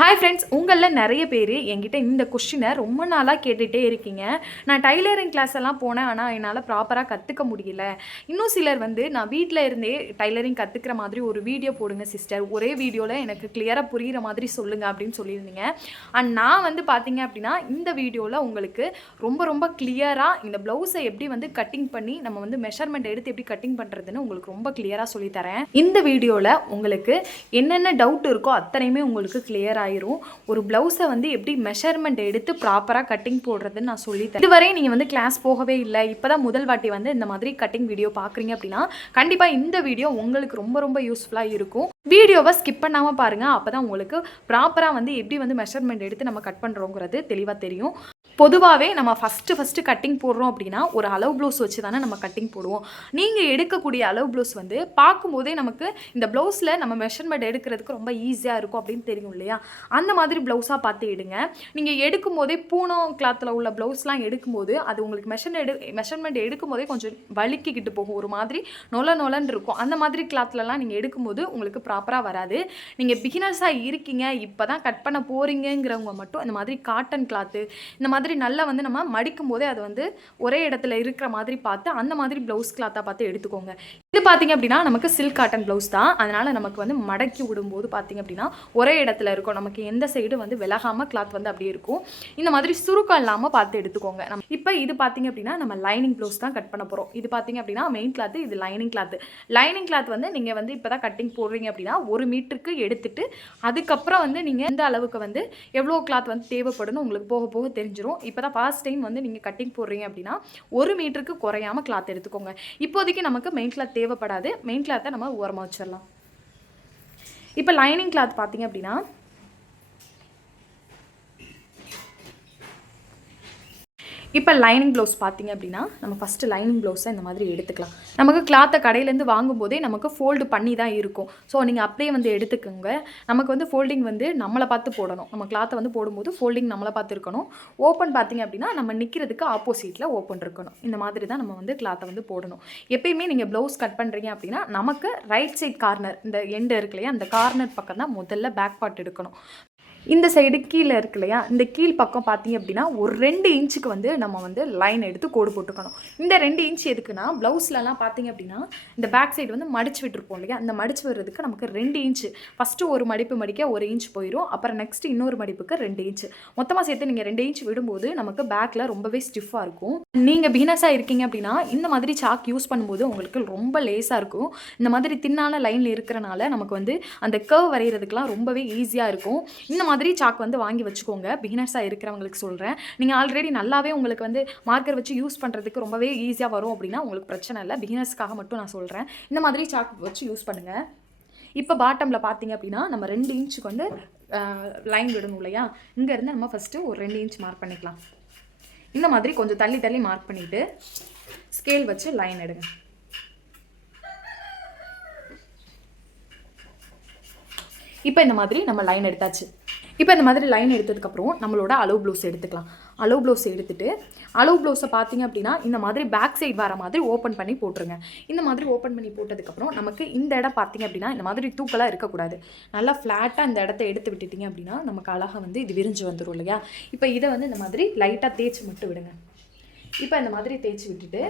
Hi friends, உங்களில் நிறைய பேர் என்கிட்ட இந்த கொஸ்டினை ரொம்ப நாளாக கேட்டுகிட்டே இருக்கீங்க. நான் டைலரிங் கிளாஸ் எல்லாம் போனேன், ஆனால் என்னால் ப்ராப்பராக கற்றுக்க முடியல. இன்னும் சிலர் நான் வீட்டில் இருந்தே டைலரிங் கற்றுக்கிற மாதிரி ஒரு வீடியோ போடுங்க சிஸ்டர், ஒரே வீடியோவில் எனக்கு கிளியராக புரிகிற மாதிரி சொல்லுங்கள் அப்படின்னு சொல்லியிருந்தீங்க. அண்ட் நான் பார்த்தீங்க அப்படின்னா இந்த வீடியோவில் உங்களுக்கு ரொம்ப ரொம்ப கிளியராக இந்த ப்ளவுஸை எப்படி கட்டிங் பண்ணி நம்ம மெஷர்மெண்ட் எடுத்து எப்படி கட்டிங் பண்ணுறதுன்னு உங்களுக்கு ரொம்ப கிளியராக சொல்லித்தரேன். இந்த வீடியோவில் உங்களுக்கு என்னென்ன டவுட் இருக்கோ அத்தனையுமே உங்களுக்கு கிளியராக ஆயிரும். ஒரு ப்ளவுஸை எப்படி மெஷர்மெண்ட் எடுத்து ப்ராப்பராக கட்டிங் போடுறதுன்னு நான் சொல்லித்தரேன். இதுவரை நீங்கள் கிளாஸ் போகவே இல்லை, இப்போதான் முதல் வாட்டி இந்த மாதிரி கட்டிங் வீடியோ பார்க்குறீங்க அப்படின்னா கண்டிப்பாக இந்த வீடியோ உங்களுக்கு ரொம்ப ரொம்ப யூஸ்ஃபுல்லாக இருக்கும். வீடியோவை ஸ்கிப் பண்ணாமல் பாருங்கள், அப்போ தான் உங்களுக்கு ப்ராப்பராக எப்படி மெஷர்மெண்ட் எடுத்து நம்ம கட் பண்ணுறோங்கிறது தெளிவாக தெரியும். பொதுவாகவே நம்ம ஃபஸ்ட்டு கட்டிங் போடுறோம் அப்படின்னா ஒரு அளவு ப்ளவுஸ் வச்சு தானே நம்ம கட்டிங் போடுவோம். நீங்கள் எடுக்கக்கூடிய அளவு ப்ளவுஸ் பார்க்கும்போதே நமக்கு இந்த ப்ளவுஸில் நம்ம மெஷர்மெண்ட் எடுக்கிறதுக்கு ரொம்ப ஈஸியாக இருக்கும் அப்படின்னு தெரியும் இல்லையா? அந்த மாதிரி ப்ளவுஸாக பார்த்து எடுங்க. நீங்கள் எடுக்கும் போதே பூனம் கிளாத்தில் உள்ள ப்ளவுஸ்லாம் எடுக்கும்போது அது உங்களுக்கு மெஷர்மெண்ட் எடுக்கும் போதே கொஞ்சம் வலிக்கிக்கிட்டு போகும், ஒரு மாதிரி நொலன்னு இருக்கும். அந்த மாதிரி கிளாத்லலாம் நீங்கள் எடுக்கும்போது உங்களுக்கு ப்ராப்பராக வராது. நீங்கள் பிகினர்ஸாக இருக்கீங்க, இப்போ தான் கட் பண்ண போகிறீங்கிறவங்க மட்டும் இந்த மாதிரி காட்டன் கிளாத்து இந்த மாதிரி நல்லா நம்ம மடிக்கும் போதே அது ஒரே இடத்துல இருக்கிற மாதிரி பார்த்து அந்த மாதிரி ப்ளவுஸ் கிளாத்தாக பார்த்து எடுத்துக்கோங்க. இது பார்த்தீங்க அப்படின்னா நமக்கு சில்க் காட்டன் ப்ளவுஸ் தான், அதனால் நமக்கு மடக்கி விடும்போது பார்த்தீங்க அப்படின்னா ஒரே இடத்துல இருக்கும், நமக்கு எந்த சைடு விலகாமல் கிளாத் அப்படியே இருக்கும். இந்த மாதிரி சுருக்கம் இல்லாமல் பார்த்து எடுத்துக்கோங்க. இப்போ இது பார்த்தீங்க அப்படின்னா நம்ம லைனிங் ப்ளவுஸ் தான் கட் பண்ண போகிறோம். இது பார்த்தீங்க அப்படின்னா மெயின் கிளாத், இது லைனிங் கிளாத் நீங்கள் இப்போ தான் கட்டிங் போடுறீங்க அப்படின்னா 1 மீட்டருக்கு எடுத்துட்டு அதுக்கப்புறம் நீங்கள் எந்த அளவுக்கு எவ்வளோ கிளாத் தேவைப்படுன்னு உங்களுக்கு போக போக தெரிஞ்சிடும். இப்போ தான் ஃபர்ஸ்ட் டைம் நீங்கள் கட்டிங் போடுறீங்க அப்படின்னா 1 மீட்டருக்கு குறையாமல் கிளாத் எடுத்துக்கோங்க. இப்போதைக்கு நமக்கு மெயின் கிளாத் தேவைப்படாது, மெயின் கிளாத்தை நம்ம ஓரமாக வச்சிடலாம். இப்போ லைனிங் கிளாத் பார்த்தீங்க அப்படின்னா இப்போ லைனிங் ப்ளவுஸ் பார்த்தீங்க அப்படின்னா நம்ம ஃபஸ்ட்டு லைனிங் ப்ளவுஸை இந்த மாதிரி எடுத்துக்கலாம். நமக்கு கிளாத்தை கடையிலேருந்து வாங்கும்போதே நமக்கு ஃபோல்டு பண்ணி தான் இருக்கும். ஸோ நீங்கள் அப்படியே எடுத்துக்கோங்க. நமக்கு ஃபோல்டிங் நம்மளை பார்த்து போடணும். நம்ம கிளாத்தை போடும்போது ஃபோல்டிங் நம்மளை பார்த்து இருக்கணும். ஓப்பன் பார்த்தீங்க அப்படின்னா நம்ம நிற்கிறதுக்கு ஆப்போசிட்டில் ஓப்பன் இருக்கணும். இந்த மாதிரி தான் நம்ம கிளாத்தை போடணும். எப்பயுமே நீங்கள் ப்ளவுஸ் கட் பண்ணுறீங்க அப்படின்னா நமக்கு ரைட் சைட் கார்னர், இந்த எண்டு இருக்கு இல்லையா, அந்த கார்னர் பக்கம் தான் முதல்ல பேக் பார்ட் எடுக்கணும். இந்த சைடு கீழே இருக்கு இல்லையா, இந்த கீழ் பக்கம் பார்த்தீங்க அப்படின்னா ஒரு 2 இன்ச்சுக்கு நம்ம லைன் எடுத்து கோடு போட்டுக்கணும். இந்த 2 இன்ச் எதுக்குன்னா ப்ளவுஸ்லலாம் பார்த்தீங்க அப்படின்னா இந்த பேக் சைடு மடிச்சு விட்டுருப்போம் இல்லையா, அந்த மடிச்சு வர்றதுக்கு நமக்கு 2 இன்ச்சு ஃபஸ்ட்டு ஒரு மடிப்பு மடிக்க 1 இன்ச் போயிடும், அப்புறம் நெக்ஸ்ட் இன்னொரு மடிப்புக்கு 2 இன்ச்சு மொத்தமாக சேர்த்து நீங்கள் 2 இன்ச் விடும்போது நமக்கு பேக்கில் ரொம்பவே ஸ்டிஃபாக இருக்கும். நீங்கள் பிகினர்ஸாக இருக்கீங்க அப்படின்னா இந்த மாதிரி சாக் யூஸ் பண்ணும்போது உங்களுக்கு ரொம்ப லேஸாக இருக்கும். இந்த மாதிரி தின்னான லைனில் இருக்கிறனால நமக்கு அந்த கர்வ் வரைகிறதுக்கெலாம் ரொம்பவே ஈஸியாக இருக்கும். இந்த மாதிரி சாக் வாங்கி வச்சுக்கோங்க. பிகினர்ஸாக இருக்கிறவங்களுக்கு சொல்கிறேன். நீங்கள் ஆல்ரெடி நல்லாவே உங்களுக்கு மார்க்கர் வச்சு யூஸ் பண்ணுறதுக்கு ரொம்பவே ஈஸியாக வரும் அப்படின்னா உங்களுக்கு பிரச்சனை இல்லை. பிகினர்ஸ்க்காக மட்டும் நான் சொல்கிறேன், இந்த மாதிரி சாக் வச்சு யூஸ் பண்ணுங்கள். இப்போ பாட்டமில் பார்த்தீங்க அப்படின்னா நம்ம 2 இன்ச்சுக்கு லைன் விடணும் இல்லையா, இங்கேருந்து நம்ம ஃபஸ்ட்டு ஒரு 2 இன்ச் மார்க் பண்ணிக்கலாம். இந்த மாதிரி கொஞ்சம் தள்ளி மார்க் பண்ணிவிட்டு ஸ்கேல் வச்சு லைன் எடுங்க. இப்போ இந்த மாதிரி நம்ம லைன் எடுத்தாச்சு. இப்போ இந்த மாதிரி லைன் எடுத்ததுக்கப்புறம் நம்மளோட அளவு ப்ளவுஸ் எடுத்துக்கலாம். அளவு ப்ளவுஸ் எடுத்துகிட்டு அளவு ப்ளவுஸை பார்த்தீங்க அப்படின்னா இந்த மாதிரி பேக் சைடு வர மாதிரி ஓப்பன் பண்ணி போட்டுருங்க. இந்த மாதிரி ஓப்பன் பண்ணி போட்டதுக்கப்புறம் நமக்கு இந்த இடம் பார்த்தீங்க அப்படின்னா இந்த மாதிரி தூக்கலாக இருக்கக்கூடாது. நல்லா ஃப்ளாட்டாக இந்த இடத்த எடுத்து விட்டுட்டிங்க அப்படின்னா நமக்கு அழகாக இது விரிஞ்சு வந்துடும் இல்லையா. இப்போ இதை இந்த மாதிரி லைட்டாக தேய்ச்சி மட்டும் விடுங்க. இப்போ இந்த மாதிரி தேய்ச்சி விட்டுட்டு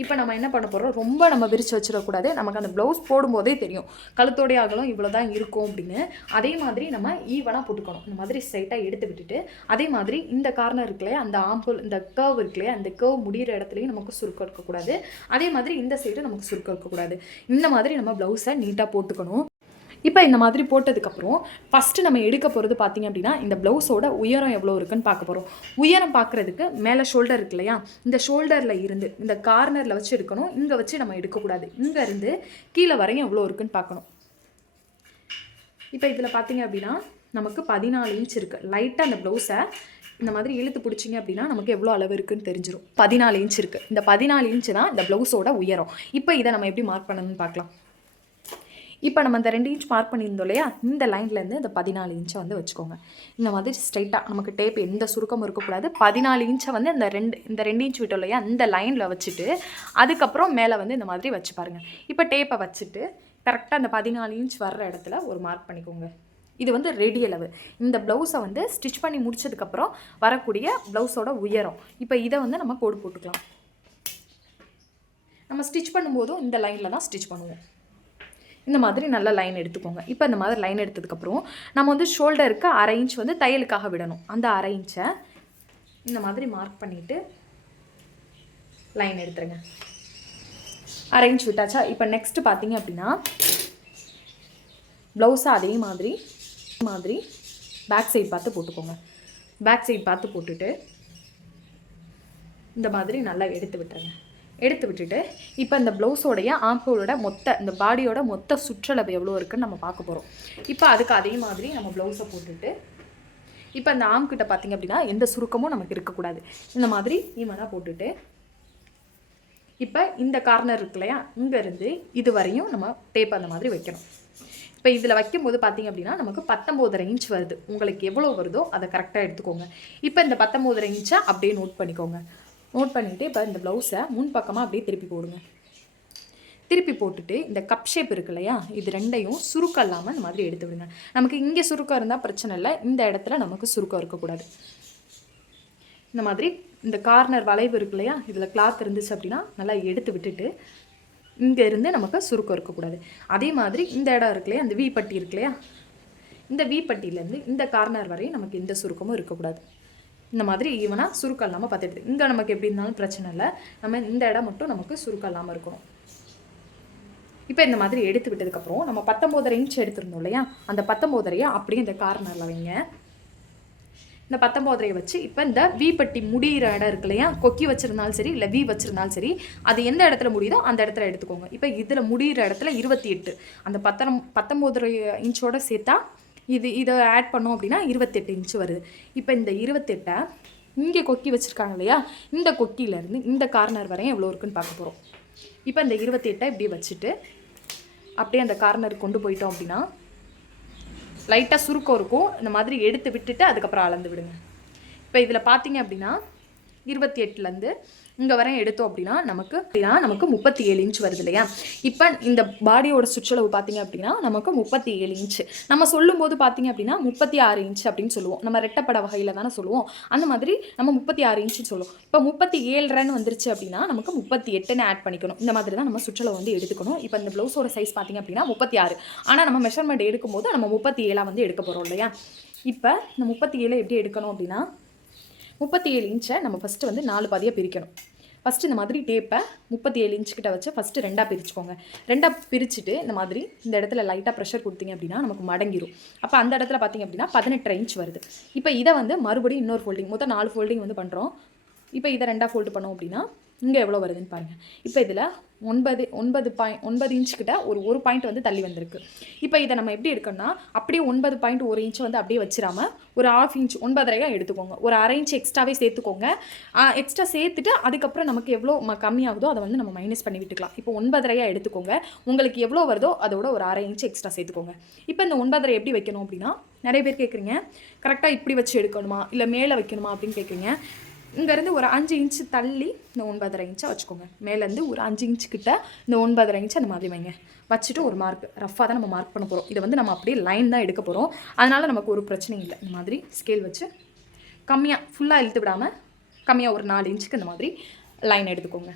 இப்போ நம்ம என்ன பண்ண போகிறோம், ரொம்ப நம்ம விரிச்சு வச்சிடக்கூடாது. நமக்கு அந்த ப்ளவுஸ் போடும்போதே தெரியும் கழுத்தோடைய அகலம் இவ்வளோ தான் இருக்கும் அப்படின்னு. அதே மாதிரி நம்ம ஈவனாக போட்டுக்கணும். இந்த மாதிரி ஸ்ட்ரைட்டாக எடுத்து விட்டுட்டு அதே மாதிரி இந்த கார்னர் இருக்குல்லையா, அந்த ஆம்புல் இந்த கர்வ் இருக்குல்லையா, அந்த கர்வ் முடிகிற இடத்துலையும் நமக்கு சுருக்கம் இருக்கக்கூடாது. அதே மாதிரி இந்த சைடு நமக்கு சுருக்கம் இருக்கக்கூடாது. இந்த மாதிரி நம்ம ப்ளவுஸை நீட்டாக போட்டுக்கணும். இப்போ இந்த மாதிரி போட்டதுக்கப்புறம் ஃபஸ்ட்டு நம்ம எடுக்க போகிறது பார்த்தீங்க அப்படின்னா இந்த ப்ளவுஸோட உயரம் எவ்வளோ இருக்குன்னு பார்க்க போகிறோம். உயரம் பார்க்குறதுக்கு மேலே ஷோல்டர் இருக்கு இல்லையா, இந்த ஷோல்டரில் இருந்து இந்த கார்னரில் வச்சு எடுக்கணும். இங்கே வச்சு நம்ம எடுக்கக்கூடாது. இங்கேருந்து கீழே வரையும் எவ்வளோ இருக்குன்னு பார்க்கணும். இப்போ இதில் பார்த்தீங்க அப்படின்னா நமக்கு 14 இன்ச் இருக்குது. லைட்டாக அந்த ப்ளவுஸை இந்த மாதிரி இழுத்து பிடிச்சிங்க அப்படின்னா நமக்கு எவ்வளோ அளவு இருக்குன்னு தெரிஞ்சிடும். 14 இன்ச் இருக்குது. இந்த 14 இன்ச்சு தான் இந்த ப்ளவுஸோட உயரம். இப்போ இதை நம்ம எப்படி மார்க் பண்ணணும்னு பார்க்கலாம். இப்போ நம்ம இந்த 2 இன்ச் மார்க் பண்ணியிருந்தோம் இல்லையா, இந்த லைன்லேருந்து இந்த 14 இன்ச்சை வச்சுக்கோங்க. இந்த மாதிரி ஸ்ட்ரைட்டாக நமக்கு டேப் எந்த சுருக்கமும் இருக்கக்கூடாது. 14 இன்ச்சை இந்த 2 இன்ச் விட்டோம் இல்லையா, இந்த லைனில் வச்சுட்டு அதுக்கப்புறம் மேலே இந்த மாதிரி வச்சு பாருங்கள். இப்போ டேப்பை வச்சுட்டு கரெக்டாக அந்த 14 இன்ச் வர்ற இடத்துல ஒரு மார்க் பண்ணிக்கோங்க. இது வந்து ரெடி அளவு. இந்த ப்ளவுஸை வந்து ஸ்டிச் பண்ணி முடிச்சதுக்கப்புறம் வரக்கூடிய ப்ளவுஸோட உயரம். இப்போ இதை வந்து நம்ம கோடு போட்டுக்கலாம். நம்ம ஸ்டிச் பண்ணும்போதும் இந்த லைனில் தான் ஸ்டிச் பண்ணுவோம். இந்த மாதிரி நல்ல லைன் எடுத்துக்கோங்க. இப்போ இந்த மாதிரி லைன் எடுத்ததுக்கப்புறம் நம்ம வந்து ஷோல்டருக்கு 1/2 இன்ச் வந்து தையலுக்காக விடணும். அந்த 1/2 இன்ச்சை இந்த மாதிரி மார்க் பண்ணிவிட்டு லைன் எடுத்துருங்க. 1/2 இன்ச் விட்டாச்சா? இப்போ நெக்ஸ்ட்டு பார்த்தீங்க அப்படின்னா ப்ளவுஸை அதே மாதிரி பேக் சைட் பார்த்து போட்டுக்கோங்க. பேக் சைட் பார்த்து போட்டுட்டு இந்த மாதிரி நல்லா எடுத்து விட்டுருங்க. எடுத்து விட்டுட்டு இப்போ இந்த ப்ளவுஸோடைய ஆம்ஹோலோட இந்த பாடியோட மொத்த சுற்றளவு எவ்வளோ இருக்குன்னு நம்ம பார்க்க போகிறோம். இப்போ அதுக்கு அதே மாதிரி நம்ம ப்ளவுஸை போட்டுட்டு இப்போ இந்த ஆம்கிட்ட பார்த்திங்க அப்படின்னா எந்த சுருக்கமும் நமக்கு இருக்கக்கூடாது. இந்த மாதிரி ஈவனாக போட்டுட்டு இப்போ இந்த கார்னர் இருக்கு இல்லையா, இங்கேருந்து இது வரையும் நம்ம டேப் அந்த மாதிரி வைக்கணும். இப்போ இதில் வைக்கும்போது பார்த்திங்க அப்படின்னா நமக்கு 19.5 இன்ச் வருது. உங்களுக்கு எவ்வளோ வருதோ அதை கரெக்டாக எடுத்துக்கோங்க. இப்போ இந்த 19.5 இன்ச்சை அப்படியே நோட் பண்ணிக்கோங்க. நோட் பண்ணிவிட்டு இப்போ இந்த ப்ளவுஸை முன்பக்கமாக அப்படியே திருப்பி போடுங்க. திருப்பி போட்டுட்டு இந்த கப் ஷேப் இருக்கு இல்லையா, இது ரெண்டையும் சுருக்கம் இல்லாமல் இந்த மாதிரி எடுத்து விடுங்க. நமக்கு இங்கே சுருக்கம் இருந்தால் பிரச்சனை இல்லை, இந்த இடத்துல நமக்கு சுருக்கம் இருக்கக்கூடாது. இந்த மாதிரி இந்த கார்னர் வளைவு இருக்கு இல்லையா, இதில் கிளாத் இருந்துச்சு அப்படின்னா நல்லா எடுத்து விட்டுட்டு இங்கே இருந்து நமக்கு சுருக்கம் இருக்கக்கூடாது. அதே மாதிரி இந்த இடம் இருக்கு இல்லையா, இந்த வி பட்டி இருக்கு இல்லையா, இந்த வி பட்டியிலேருந்து இந்த கார்னர் வரையும் நமக்கு எந்த சுருக்கமும் இருக்கக்கூடாது. இந்த மாதிரி ஈவனாக சுருக்கம் இல்லாமல் பார்த்துட்டு இங்கே நமக்கு எப்படி இருந்தாலும் பிரச்சனை இல்லை, நம்ம இந்த இடம் மட்டும் நமக்கு சுருக்கம் இல்லாமல் இருக்கணும். இப்போ இந்த மாதிரி எடுத்து விட்டதுக்கப்புறம் நம்ம 19.5 இன்ச் எடுத்துருந்தோம் இல்லையா, அந்த 19.5 அப்படியே இந்த கார்னரில் வைங்க. இந்த 19.5 வச்சு இப்போ இந்த வி பட்டி முடிகிற இடம் இருக்கு இல்லையா, கொக்கி வச்சுருந்தாலும் சரி இல்லை வி வச்சுருந்தாலும் சரி, அது எந்த இடத்துல முடியுதோ அந்த இடத்துல எடுத்துக்கோங்க. இப்போ இதில் முடிகிற இடத்துல 28, அந்த 19.5 இன்ச்சோட சேர்த்தா இதை ஆட் பண்ணோம் அப்படின்னா 28 இன்ச்சு வருது. இப்போ இந்த 28 இங்கே கொக்கி வச்சுருக்காங்க இல்லையா, இந்த கொக்கியிலேருந்து இந்த கார்னர் வரையும் எவ்வளோ இருக்குன்னு பார்க்க போகிறோம். இப்போ இந்த 28 இப்படி வச்சுட்டு அப்படியே அந்த கார்னருக்கு கொண்டு போயிட்டோம் அப்படின்னா லைட்டாக சுருக்கம் இருக்கும். இந்த மாதிரி எடுத்து விட்டுட்டு அதுக்கப்புறம் அளந்து விடுங்க. இப்போ இதில் பார்த்தீங்க அப்படின்னா 28லேருந்து இங்கே வரையும் எடுத்தோம் அப்படின்னா நமக்கு 37 இன்ச் வருது இல்லையா. இப்போ இந்த பாடியோட சுற்றளவு பார்த்தீங்க அப்படின்னா நமக்கு 37 இன்ச்சு. நம்ம சொல்லும்போது பார்த்தீங்க அப்படின்னா 36 இன்ச் அப்படின்னு சொல்லுவோம். நம்ம ரெட்டப்பட வகையில் தானே சொல்லுவோம். அந்த மாதிரி நம்ம 36 இன்ச்சுன்னு சொல்லுவோம். இப்போ 37 வந்துருச்சு அப்படின்னா நமக்கு 38ன்னு ஆட் பண்ணிக்கணும். இந்த மாதிரி தான் நம்ம சுற்றளவு வந்து எடுத்துக்கணும். இப்போ இந்த ப்ளவுஸோட சைஸ் பார்த்தீங்க அப்படின்னா 36, ஆனால் நம்ம மெஷர்மெண்ட் எடுக்கும்போது நம்ம 37 வந்து எடுக்க போகிறோம் இல்லையா. இப்போ இந்த 37 எப்படி எடுக்கணும் அப்படின்னா 37 இன்ச்சை நம்ம ஃபஸ்ட்டு வந்து 4 பாதியாக பிரிக்கணும். ஃபஸ்ட்டு இந்த மாதிரி டேப்பை 37 இன்ச்சுக்கிட்ட வச்சு ஃபஸ்ட்டு 2ஆக பிரிச்சுக்கோங்க. 2ஆக பிரிச்சுட்டு இந்த மாதிரி இந்த இடத்துல லைட்டாக ப்ரெஷர் கொடுத்தீங்க அப்படின்னா நமக்கு மடங்கிடும். அப்போ அந்த இடத்துல பார்த்திங்க அப்படின்னா 18 இன்ச் வருது. இப்போ இதை வந்து மறுபடியும் இன்னொரு ஃபோல்டிங், மொத்தம் 4 ஃபோல்டிங் வந்து பண்ணுறோம். இப்போ இதை 2ஆக ஃபோல்டு பண்ணோம் அப்படின்னா இங்கே எவ்வளோ வருதுன்னு பாருங்கள். இப்போ இதில் 9 இன்ச்சுக்கிட்ட ஒரு பாயிண்ட் வந்து தள்ளி வந்திருக்கு. இப்போ இதை நம்ம எப்படி எடுக்கணும்னா அப்படியே 9.1 இன்ச் வந்து அப்படியே வச்சிடாமல் ஒரு 1/2 இன்ச் 9.5 எடுத்துக்கோங்க. ஒரு 1/2 இன்ச் எக்ஸ்ட்ராவே சேர்த்துக்கோங்க. எக்ஸ்ட்ரா சேர்த்துட்டு அதுக்கப்புறம் நமக்கு எவ்வளோ கம்மியாகுதோ அதை வந்து நம்ம மைனஸ் பண்ணி விட்டுக்கலாம். இப்போ 9.5 எடுத்துக்கோங்க. உங்களுக்கு எவ்வளோ வருதோ அதோட ஒரு 1/2 இன்ச் எக்ஸ்ட்ரா சேர்த்துக்கோங்க. இப்போ இந்த 9.5 எப்படி வைக்கணும் அப்படின்னா நிறைய பேர் கேட்குறீங்க, கரெக்டாக இப்படி வச்சு எடுக்கணுமா இல்லை மேலே வைக்கணுமா அப்படின்னு கேட்குறீங்க. இங்கேருந்து ஒரு 5 இன்ச்சு தள்ளி இந்த 9.5 இன்ச்சை வச்சுக்கோங்க. மேலேருந்து ஒரு 5 இன்ச்சுக்கிட்ட இந்த 9.5 இன்ச்சு அந்த மாதிரி வைங்க. வச்சுட்டு ஒரு மார்க் ரஃபாக தான் நம்ம மார்க் பண்ண போகிறோம். இதை வந்து நம்ம அப்படியே லைன் தான் எடுக்க போகிறோம். அதனால் நமக்கு ஒரு பிரச்சனையும் இல்லை. இந்த மாதிரி ஸ்கேல் வச்சு கம்மியாக ஃபுல்லாக இழுத்து விடாமல் கம்மியாக ஒரு 4 இன்ச்சுக்கு இந்த மாதிரி லைன் எடுத்துக்கோங்க.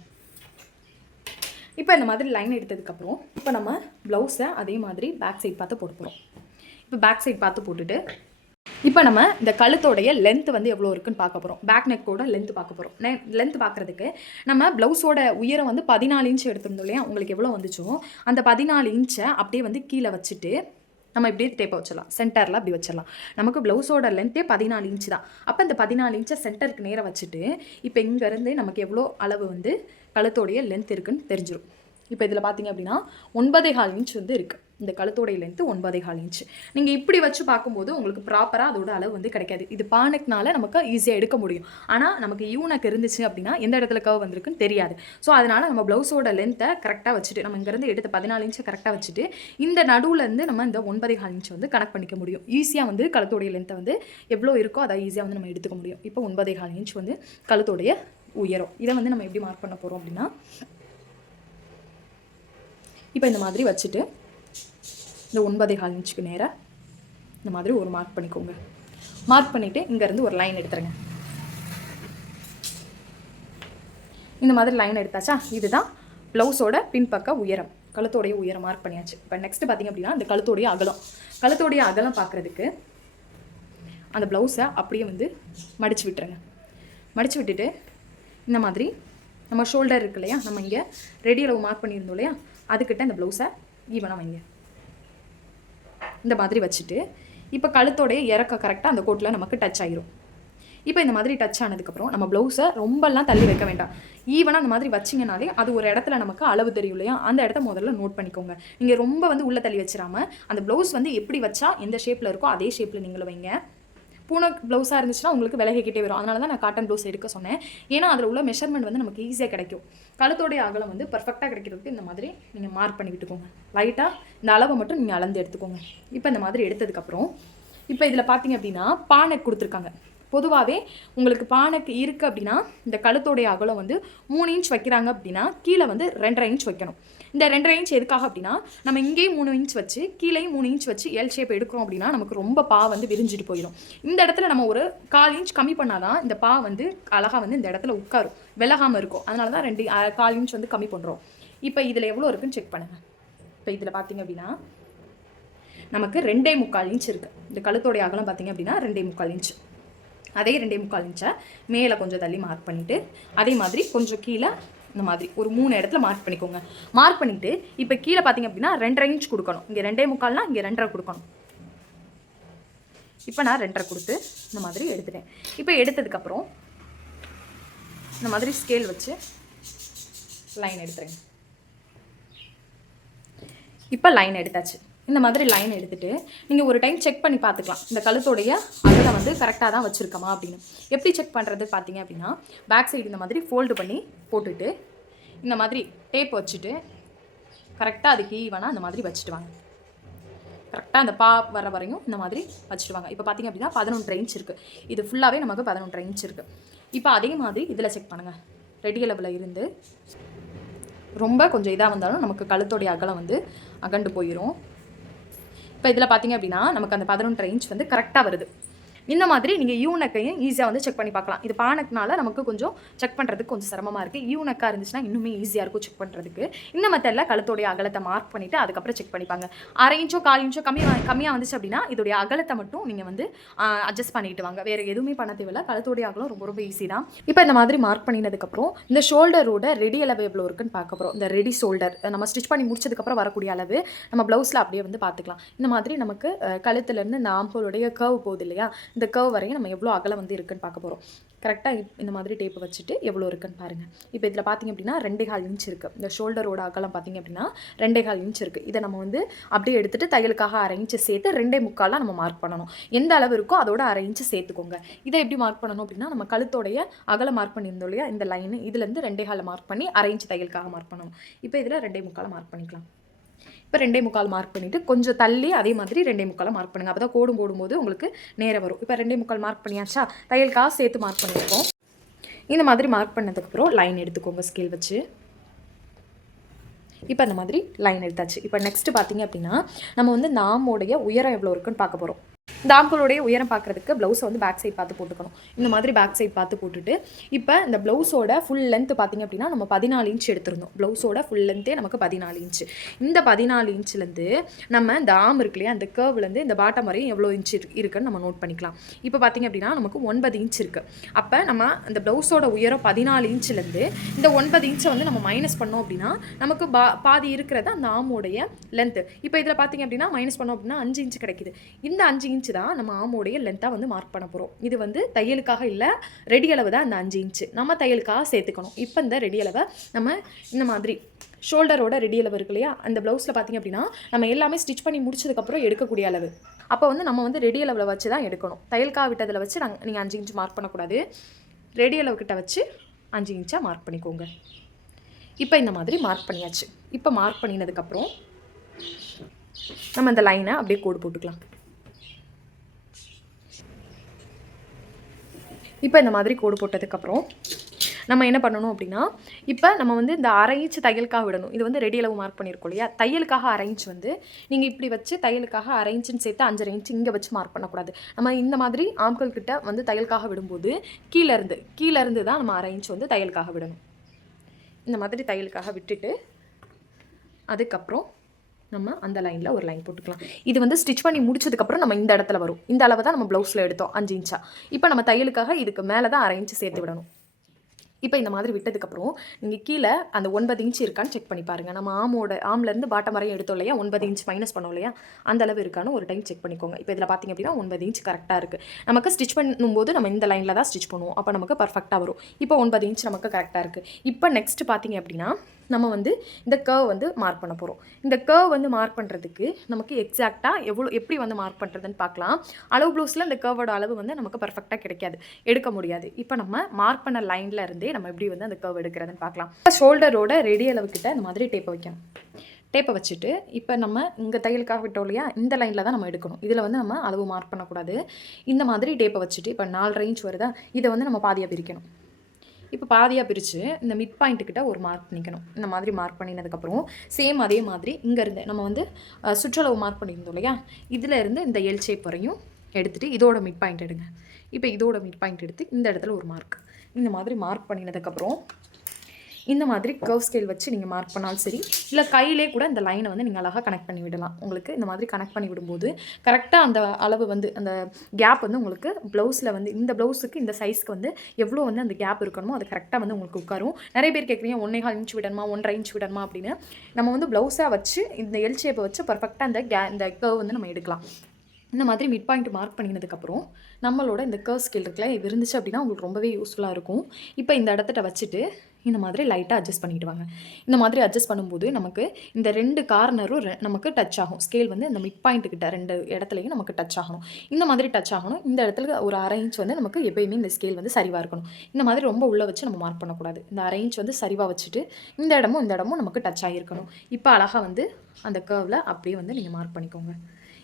இப்போ இந்த மாதிரி லைன் எடுத்ததுக்கப்புறம் இப்போ நம்ம ப்ளவுஸை அதே மாதிரி பேக் சைட் பார்த்து போட போகிறோம். இப்போ பேக் சைட் பார்த்து போட்டுட்டு இப்போ நம்ம இந்த கழுத்தோடைய லென்த் வந்து எவ்வளோ இருக்குன்னு பார்க்க போகிறோம். பேக் நெக்கோட லென்த் பார்க்க போகிறோம். லென்த் பார்க்குறதுக்கு நம்ம ப்ளவுஸோட உயரம் வந்து 14 இன்ச் எடுத்திருந்தோம் இல்லையா, உங்களுக்கு எவ்வளோ வந்துச்சோ அந்த 14 இன்ச்சை அப்படியே வந்து கீழே வச்சுட்டு நம்ம இப்படியே டேப்பை வச்சிடலாம். சென்டரில் அப்படி வச்சிடலாம். நமக்கு ப்ளவுஸோட லென்த்தே 14 இன்ச்சு தான். அப்போ இந்த 14 இன்ச்சை சென்டருக்கு நேராக வச்சுட்டு இப்போ இங்கேருந்து நமக்கு எவ்வளோ அளவு வந்து கழுத்தோடைய லென்த் இருக்குன்னு தெரிஞ்சிடும். இப்போ இதில் பார்த்தீங்க அப்படின்னா 9.25 இன்ச் வந்து இருக்குது. இந்த கழுத்தோடைய லென்த்து 9.25 இன்ச். நீங்கள் இப்படி வச்சு பார்க்கும்போது உங்களுக்கு ப்ராப்பராக அதோட அளவு வந்து கிடைக்காது. இது பானக்னால நமக்கு ஈஸியாக எடுக்க முடியும். ஆனால் நமக்கு யூனக் இருந்துச்சு அப்படின்னா எந்த இடத்துல கர்வ் வந்திருக்குன்னு தெரியாது. ஸோ அதனால் நம்ம ப்ளவுஸோட லென்த்தை கரெக்டாக வச்சுட்டு நம்ம இங்கேருந்து எடுத்த 14 இன்ச்சை கரெக்டாக வச்சுட்டு இந்த நடுவுலேருந்து நம்ம இந்த 9.25 இன்ச் வந்து கனெக்ட் பண்ணிக்க முடியும். ஈஸியாக வந்து கழுத்தோடைய லென்த்தை வந்து எவ்வளோ இருக்கோ அதை ஈஸியாக வந்து நம்ம எடுத்துக்க முடியும். இப்போ 9.25 இன்ச் வந்து கழுத்தோடைய உயரம். இதை வந்து நம்ம எப்படி மார்க் பண்ண போகிறோம் அப்படின்னா இப்போ இந்த மாதிரி வச்சுட்டு இந்த 9.25 இன்ச்சுக்கு நேராக இந்த மாதிரி ஒரு மார்க் பண்ணிக்கோங்க. மார்க் பண்ணிவிட்டு இங்கேருந்து ஒரு லைன் எடுத்துருங்க. இந்த மாதிரி லைன் எடுத்தாச்சா? இதுதான் ப்ளவுஸோட பின்பக்க உயரம், கழுத்தோடைய உயரம் மார்க் பண்ணியாச்சு. இப்போ நெக்ஸ்ட் பார்த்திங்க அப்படின்னா இந்த கழுத்தோடைய அகலம். கழுத்தோடைய அகலம் பார்க்குறதுக்கு அந்த ப்ளவுஸை அப்படியே வந்து மடித்து விட்டுருங்க. மடித்து விட்டுட்டு இந்த மாதிரி நம்ம ஷோல்டர் இருக்கு இல்லையா, நம்ம இங்கே ரெடி அளவு மார்க் பண்ணியிருந்தோம் இல்லையா, அதுக்கிட்ட இந்த ப்ளவுஸை ஈவனாக வைங்க. இந்த மாதிரி வச்சுட்டு இப்போ கழுத்தோடைய இறக்க கரெக்டாக அந்த கோட்டில் நமக்கு டச் ஆகிரும். இப்போ இந்த மாதிரி டச் ஆனதுக்கப்புறம் நம்ம ப்ளவுஸை ரொம்பலாம் தள்ளி வைக்க வேண்டாம். ஈவனாக அந்த மாதிரி வச்சிங்கனாலே அது ஒரு இடத்துல நமக்கு அளவு தெரியும் இல்லையா, அந்த இடத்த முதல்ல நோட் பண்ணிக்கோங்க. நீங்கள் ரொம்ப வந்து உள்ளே தள்ளி வச்சிடாமல் அந்த ப்ளவுஸ் வந்து எப்படி வச்சா எந்த ஷேப்பில் இருக்கோ அதே ஷேப்பில் நீங்களும் வைங்க. பூனை ப்ளவுஸாக இருந்துச்சுன்னா உங்களுக்கு விலகிக்கிட்டே வரும். அதனால தான் நான் காட்டன் ப்ளவுஸ் எடுக்க சொன்னேன். ஏன்னா அதில் உள்ள மெஷர்மெண்ட் வந்து நமக்கு ஈஸியாக கிடைக்கும். கழுத்தோடைய அகலம் வந்து பர்ஃபெக்டாக கிடைக்கிறதுக்கு இந்த மாதிரி நீங்கள் மார்க் பண்ணி விட்டுக்கோங்க. லைட்டாக இந்த அளவை மட்டும் நீங்கள் அளந்து எடுத்துக்கோங்க. இப்போ இந்த மாதிரி எடுத்ததுக்கப்புறம் இப்போ இதில் பார்த்தீங்க அப்படின்னா பானை கொடுத்துருக்காங்க. பொதுவாகவே உங்களுக்கு பானைக்கு இருக்குது அப்படின்னா இந்த கழுத்தோடைய அகலம் வந்து 3 இன்ச் வைக்கிறாங்க அப்படின்னா கீழே வந்து 2.5 இன்ச் வைக்கணும். இந்த 2.5 இன்ச் எதுக்காக அப்படின்னா நம்ம இங்கேயும் 3 இன்ச் வச்சு கீழேயும் 3 இன்ச் வச்சு எல் ஷேப் எடுக்கிறோம் அப்படின்னா நமக்கு ரொம்ப பா வந்து விரிஞ்சிட்டு போயிடும். இந்த இடத்துல நம்ம ஒரு 1/4 இன்ச் கம்மி பண்ணாதான் இந்த பா வந்து அழகாக வந்து இந்த இடத்துல உட்காரும், விலகாமல் இருக்கும். அதனால தான் 1/4 இன்ச் வந்து கம்மி பண்ணுறோம். இப்போ இதில் எவ்வளோ இருக்குன்னு செக் பண்ணுங்கள். இப்போ இதில் பார்த்தீங்க அப்படின்னா நமக்கு 2.25 இன்ச் இருக்குது. இந்த கழுத்தோடைய அகலம் பார்த்தீங்க அப்படின்னா 2.25 இன்ச். அதே 2.25 இன்ச்சை மேலே கொஞ்சம் தள்ளி மார்க் பண்ணிவிட்டு அதே மாதிரி கொஞ்சம் கீழே இந்த மாதிரி ஒரு 3 இடத்துல மார்க் பண்ணிக்கோங்க. மார்க் பண்ணிவிட்டு இப்போ கீழே பார்த்தீங்க அப்படின்னா 2.5 இன்ச் கொடுக்கணும். இங்கே 2.25னா இங்கே 2.5 கொடுக்கணும். இப்போ நான் 2.5 கொடுத்து இந்த மாதிரி எடுத்துட்டேன். இப்போ எடுத்ததுக்கப்புறம் இந்த மாதிரி ஸ்கேல் வச்சு லைன் எடுத்துருங்க. இப்போ லைன் எடுத்தாச்சு. இந்த மாதிரி லைன் எடுத்துகிட்டு நீங்கள் ஒரு டைம் செக் பண்ணி பார்த்துக்கலாம் இந்த கழுத்தோடைய அகலம் வந்து கரெக்டாக தான் வச்சுருக்கமா அப்படின்னு. எப்படி செக் பண்ணுறது பார்த்தீங்க அப்படின்னா பேக் சைடு இந்த மாதிரி ஃபோல்டு பண்ணி போட்டுட்டு இந்த மாதிரி டேப் வச்சுட்டு கரெக்டாக அதுக்கு ஈவனாக அந்த மாதிரி வச்சுட்டு வாங்க. கரெக்டாக அந்த பா வர வரையும் இந்த மாதிரி வச்சுட்டு வாங்க. இப்போ பார்த்தீங்க அப்படின்னா 11.5 இன்ச் இருக்குது. இது ஃபுல்லாகவே நமக்கு 11.5 இன்ச் இருக்குது. இப்போ அதே மாதிரி இதில் செக் பண்ணுங்கள். ரெடி அளவில் இருந்து ரொம்ப கொஞ்சம் இதாக வந்தாலும் நமக்கு கழுத்தோடைய அகலம் வந்து அகண்டு போயிடும். இப்போ இதில் பார்த்தீங்க அப்படின்னா நமக்கு அந்த 11.5 இன்ச் வந்து கரெக்டாக வருது. இந்த மாதிரி நீங்கள் யூனக்கையும் ஈஸியாக வந்து செக் பண்ணி பார்க்கலாம். இது பானக்குனால நமக்கு கொஞ்சம் செக் பண்ணுறதுக்கு கொஞ்சம் சிரமமாக இருக்குது. யூனக்காக இருந்துச்சுன்னா இன்னுமே ஈஸியாக இருக்கும் செக் பண்ணுறதுக்கு. இந்த மெத்தடில் கழுத்தோடைய அகலத்தை மார்க் பண்ணிவிட்டு அதுக்கப்புறம் செக் பண்ணிப்பாங்க. 1/2 இன்ச்சோ 1/4 இன்ச்சோ கம்மியாக வந்துச்சு அப்படின்னா இதோடைய அகலத்தை மட்டும் நீங்கள் வந்து அட்ஜஸ்ட் பண்ணிட்டு வாங்க. வேறு எதுவுமே பண்ண தேவையில்லை. கழுத்தோடைய அகலம் ரொம்ப ரொம்ப ஈஸி தான். இப்போ இந்த மாதிரி மார்க் பண்ணினதுக்கப்புறம் இந்த ஷோல்டரோட ரெடி அளவு எவ்வளோ இருக்குன்னு பார்க்க போகிறோம். இந்த ரெடி ஷோல்டர் நம்ம ஸ்டிச் பண்ணி முடிச்சதுக்கப்புறம் வரக்கூடிய அளவு நம்ம ப்ளவுஸில் அப்படியே வந்து பார்த்துக்கலாம். இந்த மாதிரி நமக்கு கழுத்துலேருந்து இந்த ஆம்போலுடைய கர்வ் போகுது இல்லையா, இந்த கர்வ் வரையும் நம்ம எவ்வளோ அகலம் வந்து இருக்குன்னு பார்க்க போகிறோம். கரெக்டாக இந்த மாதிரி டேப்பை வச்சுட்டு எவ்வளோ இருக்குன்னு பாருங்கள். இப்போ இதில் பார்த்திங்க அப்படின்னா 2.25 இன்ச் இருக்குது. இந்த ஷோல்டரோட அகலம் பார்த்திங்க அப்படின்னா 2.25 இன்ச் இருக்குது. இதை நம்ம வந்து அப்படியே எடுத்துகிட்டு தையலுக்காக 1/2 இன்ச்சு சேர்த்து 2.25 நம்ம மார்க் பண்ணணும். எந்த அளவு இருக்கோ அதோட 1/2 இன்ச்சு சேர்த்துக்கோங்க. இதை எப்படி மார்க் பண்ணணும் அப்படின்னா நம்ம கழுத்தோடைய அகலம் மார்க் பண்ணியிருந்தோம் இல்லையா, இந்த லைனு இதுலேருந்து 2.25 மார்க் பண்ணி 1/2 இன்ச்சு தையலுக்காக மார்க் பண்ணணும். இப்போ இதில் 2.25 மார்க் பண்ணிக்கலாம். இப்போ 2.25 மார்க் பண்ணிவிட்டு கொஞ்சம் தள்ளி அதே மாதிரி 2.25 மார்க் பண்ணுங்கள். அப்போ தான் கோடும் போடும்போது உங்களுக்கு நேரம் வரும். இப்போ 2.25 மார்க் பண்ணியாச்சா, தையலுக்காக சேர்த்து மார்க் பண்ணியிருக்கோம். இந்த மாதிரி மார்க் பண்ணதுக்கப்புறம் லைன் எடுத்துக்கோங்க ஸ்கேல் வச்சு. இப்போ அந்த மாதிரி லைன் எடுத்தாச்சு. இப்போ நெக்ஸ்ட்டு பார்த்தீங்க அப்படின்னா நம்ம வந்து இந்த ஆமோடைய உயரம் எவ்வளோ இருக்குன்னு பார்க்க போகிறோம். இந்த ஆம்கோலுடைய உயரம் பார்க்குறதுக்கு ப்ளவுஸை வந்து பேக் சைட் பார்த்து போட்டுக்கணும். இந்த மாதிரி பேக் சைட் பார்த்து போட்டுட்டு இப்போ இந்த ப்ளவுஸோட ஃபுல் லென்த் பார்த்திங்க அப்படின்னா நம்ம 14 இன்ச் எடுத்திருந்தோம். ப்ளவுஸோட ஃபுல் லென்த்தே நமக்கு 14 இன்ச்சு. இந்த 14 இன்ச்லேருந்து நம்ம இந்த ஆம் இருக்கு இல்லையா, அந்த கர்வ்லேருந்து இந்த பாட்டம் வரையும் எவ்வளோ இன்ச் இருக்குன்னு நம்ம நோட் பண்ணிக்கலாம். இப்போ பார்த்திங்க அப்படின்னா நமக்கு 9 இன்ச் இருக்குது. அப்போ நம்ம இந்த ப்ளவுஸோட உயரம் 14 இன்ச்லேருந்து இந்த 9 இன்ச்சை வந்து நம்ம மைனஸ் பண்ணோம் அப்படின்னா நமக்கு பாதி இருக்கிறது அந்த ஆமோடைய லென்த்து. இப்போ இதில் பார்த்திங்க அப்படின்னா மைனஸ் பண்ணோம் அப்படின்னா 5 இன்ச் கிடைக்குது. இந்த 5 இன்ச் தான் நம்ம ஆமோடைய லென்த்தாக வந்து மார்க் பண்ண போகிறோம். இது வந்து தையலுக்காக இல்லை, ரெடி அளவு தான் அந்த 5 இன்ச்சு நம்ம தையலுக்காக சேர்த்துக்கணும். இப்போ இந்த ரெடி அளவை நம்ம இந்த மாதிரி ஷோல்டரோட ரெடி அளவு இருக்கு இல்லையா, அந்த ப்ளவுஸில் பார்த்திங்க அப்படின்னா நம்ம எல்லாமே ஸ்டிச் பண்ணி முடிச்சதுக்கப்புறம் எடுக்கக்கூடிய அளவு. அப்போ வந்து நம்ம வந்து ரெடி அளவில் வச்சு தான் எடுக்கணும். தையலுக்காக விட்டதில் வச்சு நீங்கள் 5 இன்ச் மார்க் பண்ணக்கூடாது. ரெடி அளவுக்கிட்ட வச்சு 5 இன்ச்சாக மார்க் பண்ணிக்கோங்க. இப்போ இந்த மாதிரி மார்க் பண்ணியாச்சு. இப்போ மார்க் பண்ணினதுக்கப்புறம் நம்ம அந்த லைனை அப்படியே கோடு போட்டுக்கலாம். இப்போ இந்த மாதிரி கோடு போட்டதுக்கப்புறம் நம்ம என்ன பண்ணணும் அப்படின்னா, இப்போ நம்ம வந்து இந்த அரை இன்ச் தையலுக்காக விடணும். இது வந்து ரெடி அளவு மார்க் பண்ணியிருக்கோம் இல்லையா? தையலுக்காக அரை இன்ச் வந்து நீங்கள் இப்படி வச்சு தையலுக்காக அரை இன்ச்சுன்னு சேர்த்து 5.5 இன்ச் இங்கே வச்சு மார்க் பண்ணக்கூடாது. நம்ம இந்த மாதிரி ஆம்கள் கிட்ட வந்து தையலுக்காக விடும்போது கீழேருந்து தான் நம்ம அரை இன்ச் வந்து தையலுக்காக விடணும். இந்த மாதிரி தையலுக்காக விட்டுட்டு அதுக்கப்புறம் நம்ம அந்த லைனில் ஒரு லைன் போட்டுக்கலாம். இது வந்து ஸ்டிச் பண்ணி முடிச்சதுக்கப்புறம் நம்ம இந்த இடத்துல வரும். இந்த அளவு தான் நம்ம ப்ளவுஸில் எடுத்தோம் 5 இன்ச்சா. இப்போ நம்ம தையலுக்காக இதுக்கு மேலே தான் அரை இன்ச்சு சேர்த்து விடணும். இப்போ இந்த மாதிரி விட்டதுக்கப்புறம் நீங்கள் கீழே அந்த 9 இன்ச் இருக்கான்னு செக் பண்ணி பாருங்கள். நம்ம ஆம்லேருந்து பாட்டம் வரையும் எடுத்தோம் இல்லையா, 9 இன்ச் மைனஸ் பண்ணோம் இல்லையா, அந்த அளவு இருக்கான்னு ஒரு டைம் செக் பண்ணிக்கோங்க. இப்போ இதில் பார்த்திங்க அப்படின்னா 9 இன்ச் கரெக்டாக இருக்குது. நமக்கு ஸ்டிச் பண்ணும்போது நம்ம இந்த லைனில் தான் ஸ்டிச் பண்ணுவோம். அப்போ நமக்கு பர்ஃபெக்டாக வரும். இப்போ 9 இன்ச் நமக்கு கரெக்டாக இருக்குது. இப்போ நெக்ஸ்ட் பார்த்திங்க அப்படின்னா நம்ம வந்து இந்த கர்வ் வந்து மார்க் பண்ண போகிறோம். இந்த கர்வ் வந்து மார்க் பண்ணுறதுக்கு நமக்கு எக்ஸாக்டாக எப்படி வந்து மார்க் பண்ணுறதுன்னு பார்க்கலாம். அளவு ப்ளவுஸில் இந்த கர்வோட அளவு வந்து நமக்கு பர்ஃபெக்டாக கிடைக்காது, எடுக்க முடியாது. இப்போ நம்ம மார்க் பண்ண லைனில் இருந்தே நம்ம எப்படி வந்து அந்த கர்வ் எடுக்கிறதுன்னு பார்க்கலாம். ஷோல்டரோட ரெடி அளவுக்கிட்ட இந்த மாதிரி டேப்பை வைக்கணும். டேப்பை வச்சுட்டு இப்போ நம்ம இங்கே தையலுக்காக விட்டோம் இல்லையா, இந்த லைனில் தான் நம்ம எடுக்கணும். இதில் வந்து நம்ம அளவு மார்க் பண்ணக்கூடாது. இந்த மாதிரி டேப்பை வச்சுட்டு இப்போ 4.5 இன்ச் வருதா, இதை வந்து நம்ம பாதியாக பிரிக்கணும். இப்போ பாதியாக பிரித்து இந்த மிட் பாயிண்ட்டுக்கிட்ட ஒரு மார்க் பண்ணிக்கணும். இந்த மாதிரி மார்க் பண்ணினதுக்கப்புறம் சேம் அதே மாதிரி இங்கேருந்து நம்ம வந்து சுற்றளவு மார்க் பண்ணியிருந்தோம் இல்லையா, இதில் இருந்து இந்த எல் ஷேப் வரையும் எடுத்துகிட்டு இதோட மிட் பாயிண்ட் எடுங்க. இப்போ இதோட மிட் பாயிண்ட் எடுத்து இந்த இடத்துல ஒரு மார்க், இந்த மாதிரி மார்க் பண்ணினதுக்கப்புறம் இந்த மாதிரி கர்வ் ஸ்கேல் வச்சு நீங்கள் மார்க் பண்ணாலும் சரி, இல்லை கையிலே கூட இந்த லைனை வந்து நீங்கள் அழகாக கனெக்ட் பண்ணி விடலாம். உங்களுக்கு இந்த மாதிரி கனெக்ட் பண்ணி விடும்போது கரெக்டாக அந்த அளவு வந்து அந்த கேப் வந்து உங்களுக்கு ப்ளவுஸில் வந்து இந்த ப்ளவுஸுக்கு இந்த சைஸ்க்கு வந்து எவ்வளோ வந்து அந்த கேப் இருக்கணுமோ அது கரெக்டாக வந்து உங்களுக்கு உட்காரும். நிறைய பேர் கேட்குறீங்க 1.25 இன்ச் விடணுமா 1.5 இன்ச் விடணுமா அப்படின்னு. நம்ம வந்து ப்ளவுஸாக வச்சு இந்த எல் ஷேப்பை வச்சு பர்ஃபெக்டாக இந்த கர்வ் வந்து நம்ம எடுக்கலாம். இந்த மாதிரி மிட் பாயிண்ட் மார்க் பண்ணினதுக்கப்புறம் நம்மளோட இந்த கர்வ் ஸ்கேல் இருக்குல்ல, இது இருந்துச்சு அப்படின்னா உங்களுக்கு ரொம்பவே யூஸ்ஃபுல்லாக இருக்கும். இப்போ இந்த இடத்த வச்சுட்டு இந்த மாதிரி லைட்டாக அட்ஜஸ்ட் பண்ணிட்டு வாங்க. இந்த மாதிரி அட்ஜஸ்ட் பண்ணும்போது நமக்கு இந்த 2 கார்னரும் நமக்கு டச் ஆகும். ஸ்கேல் வந்து இந்த மிட் பாயிண்ட்டுக்கிட்ட 2 இடத்துலையும் நமக்கு டச் ஆகணும். இந்த மாதிரி டச் ஆகணும். இந்த இடத்துல ஒரு அரை இன்ச் வந்து நமக்கு எப்போயுமே இந்த ஸ்கேல் வந்து சரிவாக இருக்கணும். இந்த மாதிரி ரொம்ப உள்ளே வச்சு நம்ம மார்க் பண்ணக்கூடாது. இந்த அரை இன்ச் வந்து சரிவாக வச்சுட்டு இந்த இடமும் நமக்கு டச் ஆகியிருக்கணும். இப்போ அழகாக வந்து அந்த கர்வில் அப்படியே வந்து நீங்கள் மார்க் பண்ணிக்கோங்க.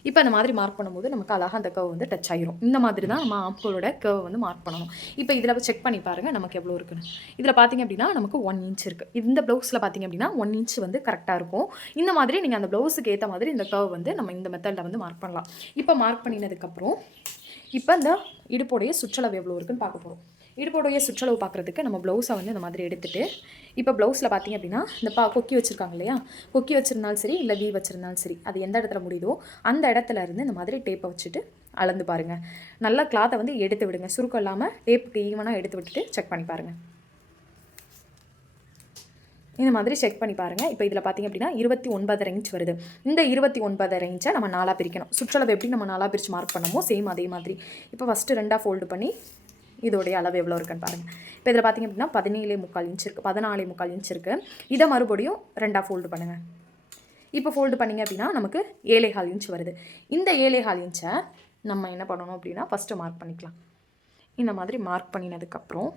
இப்போ அந்த மாதிரி மார்க் பண்ணும்போது நமக்கு அழகாக அந்த கர்வ் வந்து டச் ஆகிரும். இந்த மாதிரி தான் நம்ம ஆம்கோலோட கர்வ் வந்து மார்க் பண்ணணும். இப்போ இதில் செக் பண்ணி பாருங்கள் நமக்கு எவ்வளோ இருக்குன்னு. இதில் பார்த்திங்க அப்படின்னா நமக்கு 1 இன்ச் இருக்குது. இந்த ப்ளவுஸில் பார்த்திங்க அப்படின்னா 1 இன்ச் வந்து கரெக்டாக இருக்கும். இந்த மாதிரி நீங்கள் அந்த ப்ளவுஸுக்கு ஏற்ற மாதிரி இந்த கர்வ் வந்து நம்ம இந்த மெத்தடில் வந்து மார்க் பண்ணலாம். இப்போ மார்க் பண்ணினதுக்கப்புறம் இப்போ இந்த இடுப்போடைய சுற்றளவு எவ்வளோ இருக்குன்னு பார்க்க போகிறோம். இடுப்போடைய சுற்றளவு பார்க்குறதுக்கு நம்ம ப்ளவுஸை வந்து இந்த மாதிரி எடுத்துகிட்டு இப்போ ப்ளவுஸில் பார்த்திங்க அப்படின்னா இந்த கொக்கி வச்சுருக்காங்க இல்லையா, கொக்கி வச்சுருந்தாலும் சரி இல்லை வீ வச்சுருந்தாலும் சரி, அது எந்த இடத்துல முடியுதோ அந்த இடத்துல இருந்து இந்த மாதிரி டேப்பை வச்சுட்டு அளந்து பாருங்கள். நல்லா கிளாத்தை வந்து எடுத்து விடுங்க, சுருக்கம் இல்லாமல் டேப்புக்கு ஈவனாக எடுத்து விட்டுட்டு செக் பண்ணி பாருங்கள். இந்த மாதிரி செக் பண்ணி பாருங்கள். இப்போ இதில் பார்த்திங்க அப்படின்னா 29.5 இன்ச் வருது. இந்த 29.5 இன்ச்சை நம்ம 4ஆக பிரிக்கணும். சுற்றளவு எப்படி நம்ம 4ஆக பிரித்து மார்க் பண்ணமோ சேம் அதே மாதிரி இப்போ ஃபஸ்ட்டு 2ஆக ஃபோல்டு பண்ணி இதோடைய அளவு எவ்வளோ இருக்குன்னு பாருங்கள். இப்போ இதில் பார்த்திங்க அப்படின்னா 17.25 இன்ச் இருக்குது, 14.25 இன்ச் இருக்குது. இதை மறுபடியும் 2ஆக ஃபோல்டு பண்ணுங்கள். இப்போ ஃபோல்டு பண்ணிங்க அப்படின்னா நமக்கு 7.25 இன்ச் வருது. இந்த 7.25 இன்ச்சை நம்ம என்ன பண்ணணும் அப்படின்னா ஃபஸ்ட்டு மார்க் பண்ணிக்கலாம். இந்த மாதிரி மார்க் பண்ணினதுக்கப்புறம்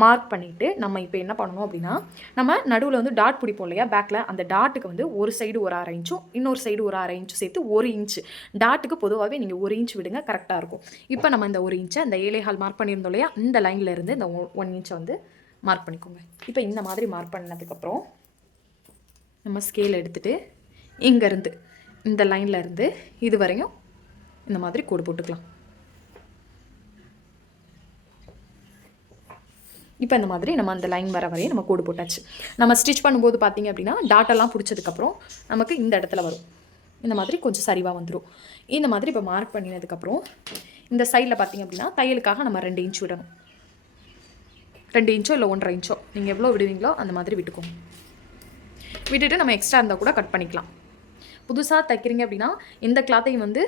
மார்க் பண்ணிவிட்டு நம்ம இப்போ என்ன பண்ணணும் அப்படின்னா நம்ம நடுவில் வந்து டாட் பிடிப்போம் இல்லையா, பேக்கில் அந்த டாட்டுக்கு வந்து ஒரு சைடு ஒரு அரை இன்ச்சும் இன்னொரு சைடு ஒரு அரை இன்ச்சும் சேர்த்து 1 இன்ச்சு. டாட்டுக்கு பொதுவாகவே நீங்கள் 1 இன்ச் விடுங்க, கரெக்டாக இருக்கும். இப்போ நம்ம இந்த 1 இன்ச்சை இந்த 7.25 மார்க் பண்ணியிருந்தோம் இல்லையா, இந்த லைனில் இருந்து இந்த 1 இன்ச்சை வந்து மார்க் பண்ணிக்கோங்க. இப்போ இந்த மாதிரி மார்க் பண்ணதுக்கப்புறம் நம்ம ஸ்கேல் எடுத்துகிட்டு இங்கேருந்து இந்த லைனில் இருந்து இது வரையும் இந்த மாதிரி கோடு போட்டுக்கலாம். இப்போ இந்த மாதிரி நம்ம அந்த லைன் வர வரையும் நம்ம கோடு போட்டாச்சு. நம்ம ஸ்டிச் பண்ணும்போது பார்த்திங்க அப்படின்னா டாட்டெல்லாம் பிடிச்சதுக்கப்புறம் நமக்கு இந்த இடத்துல வரும். இந்த மாதிரி கொஞ்சம் சரிவாக வந்துடும். இந்த மாதிரி இப்போ மார்க் பண்ணினதுக்கப்புறம் இந்த சைடில் பார்த்திங்க அப்படின்னா தையலுக்காக நம்ம 2 இன்ச் விடணும். 2 இன்ச்சோ இல்லை 1.5 இன்ச்சோ நீங்கள் எவ்வளோ விடுவீங்களோ அந்த மாதிரி விட்டுக்கோங்க. விட்டுட்டு நம்ம எக்ஸ்ட்ரா இருந்தால் கூட கட் பண்ணிக்கலாம். புதுசாக தைக்கிறீங்க அப்படின்னா எந்த கிளாத்தையும் வந்து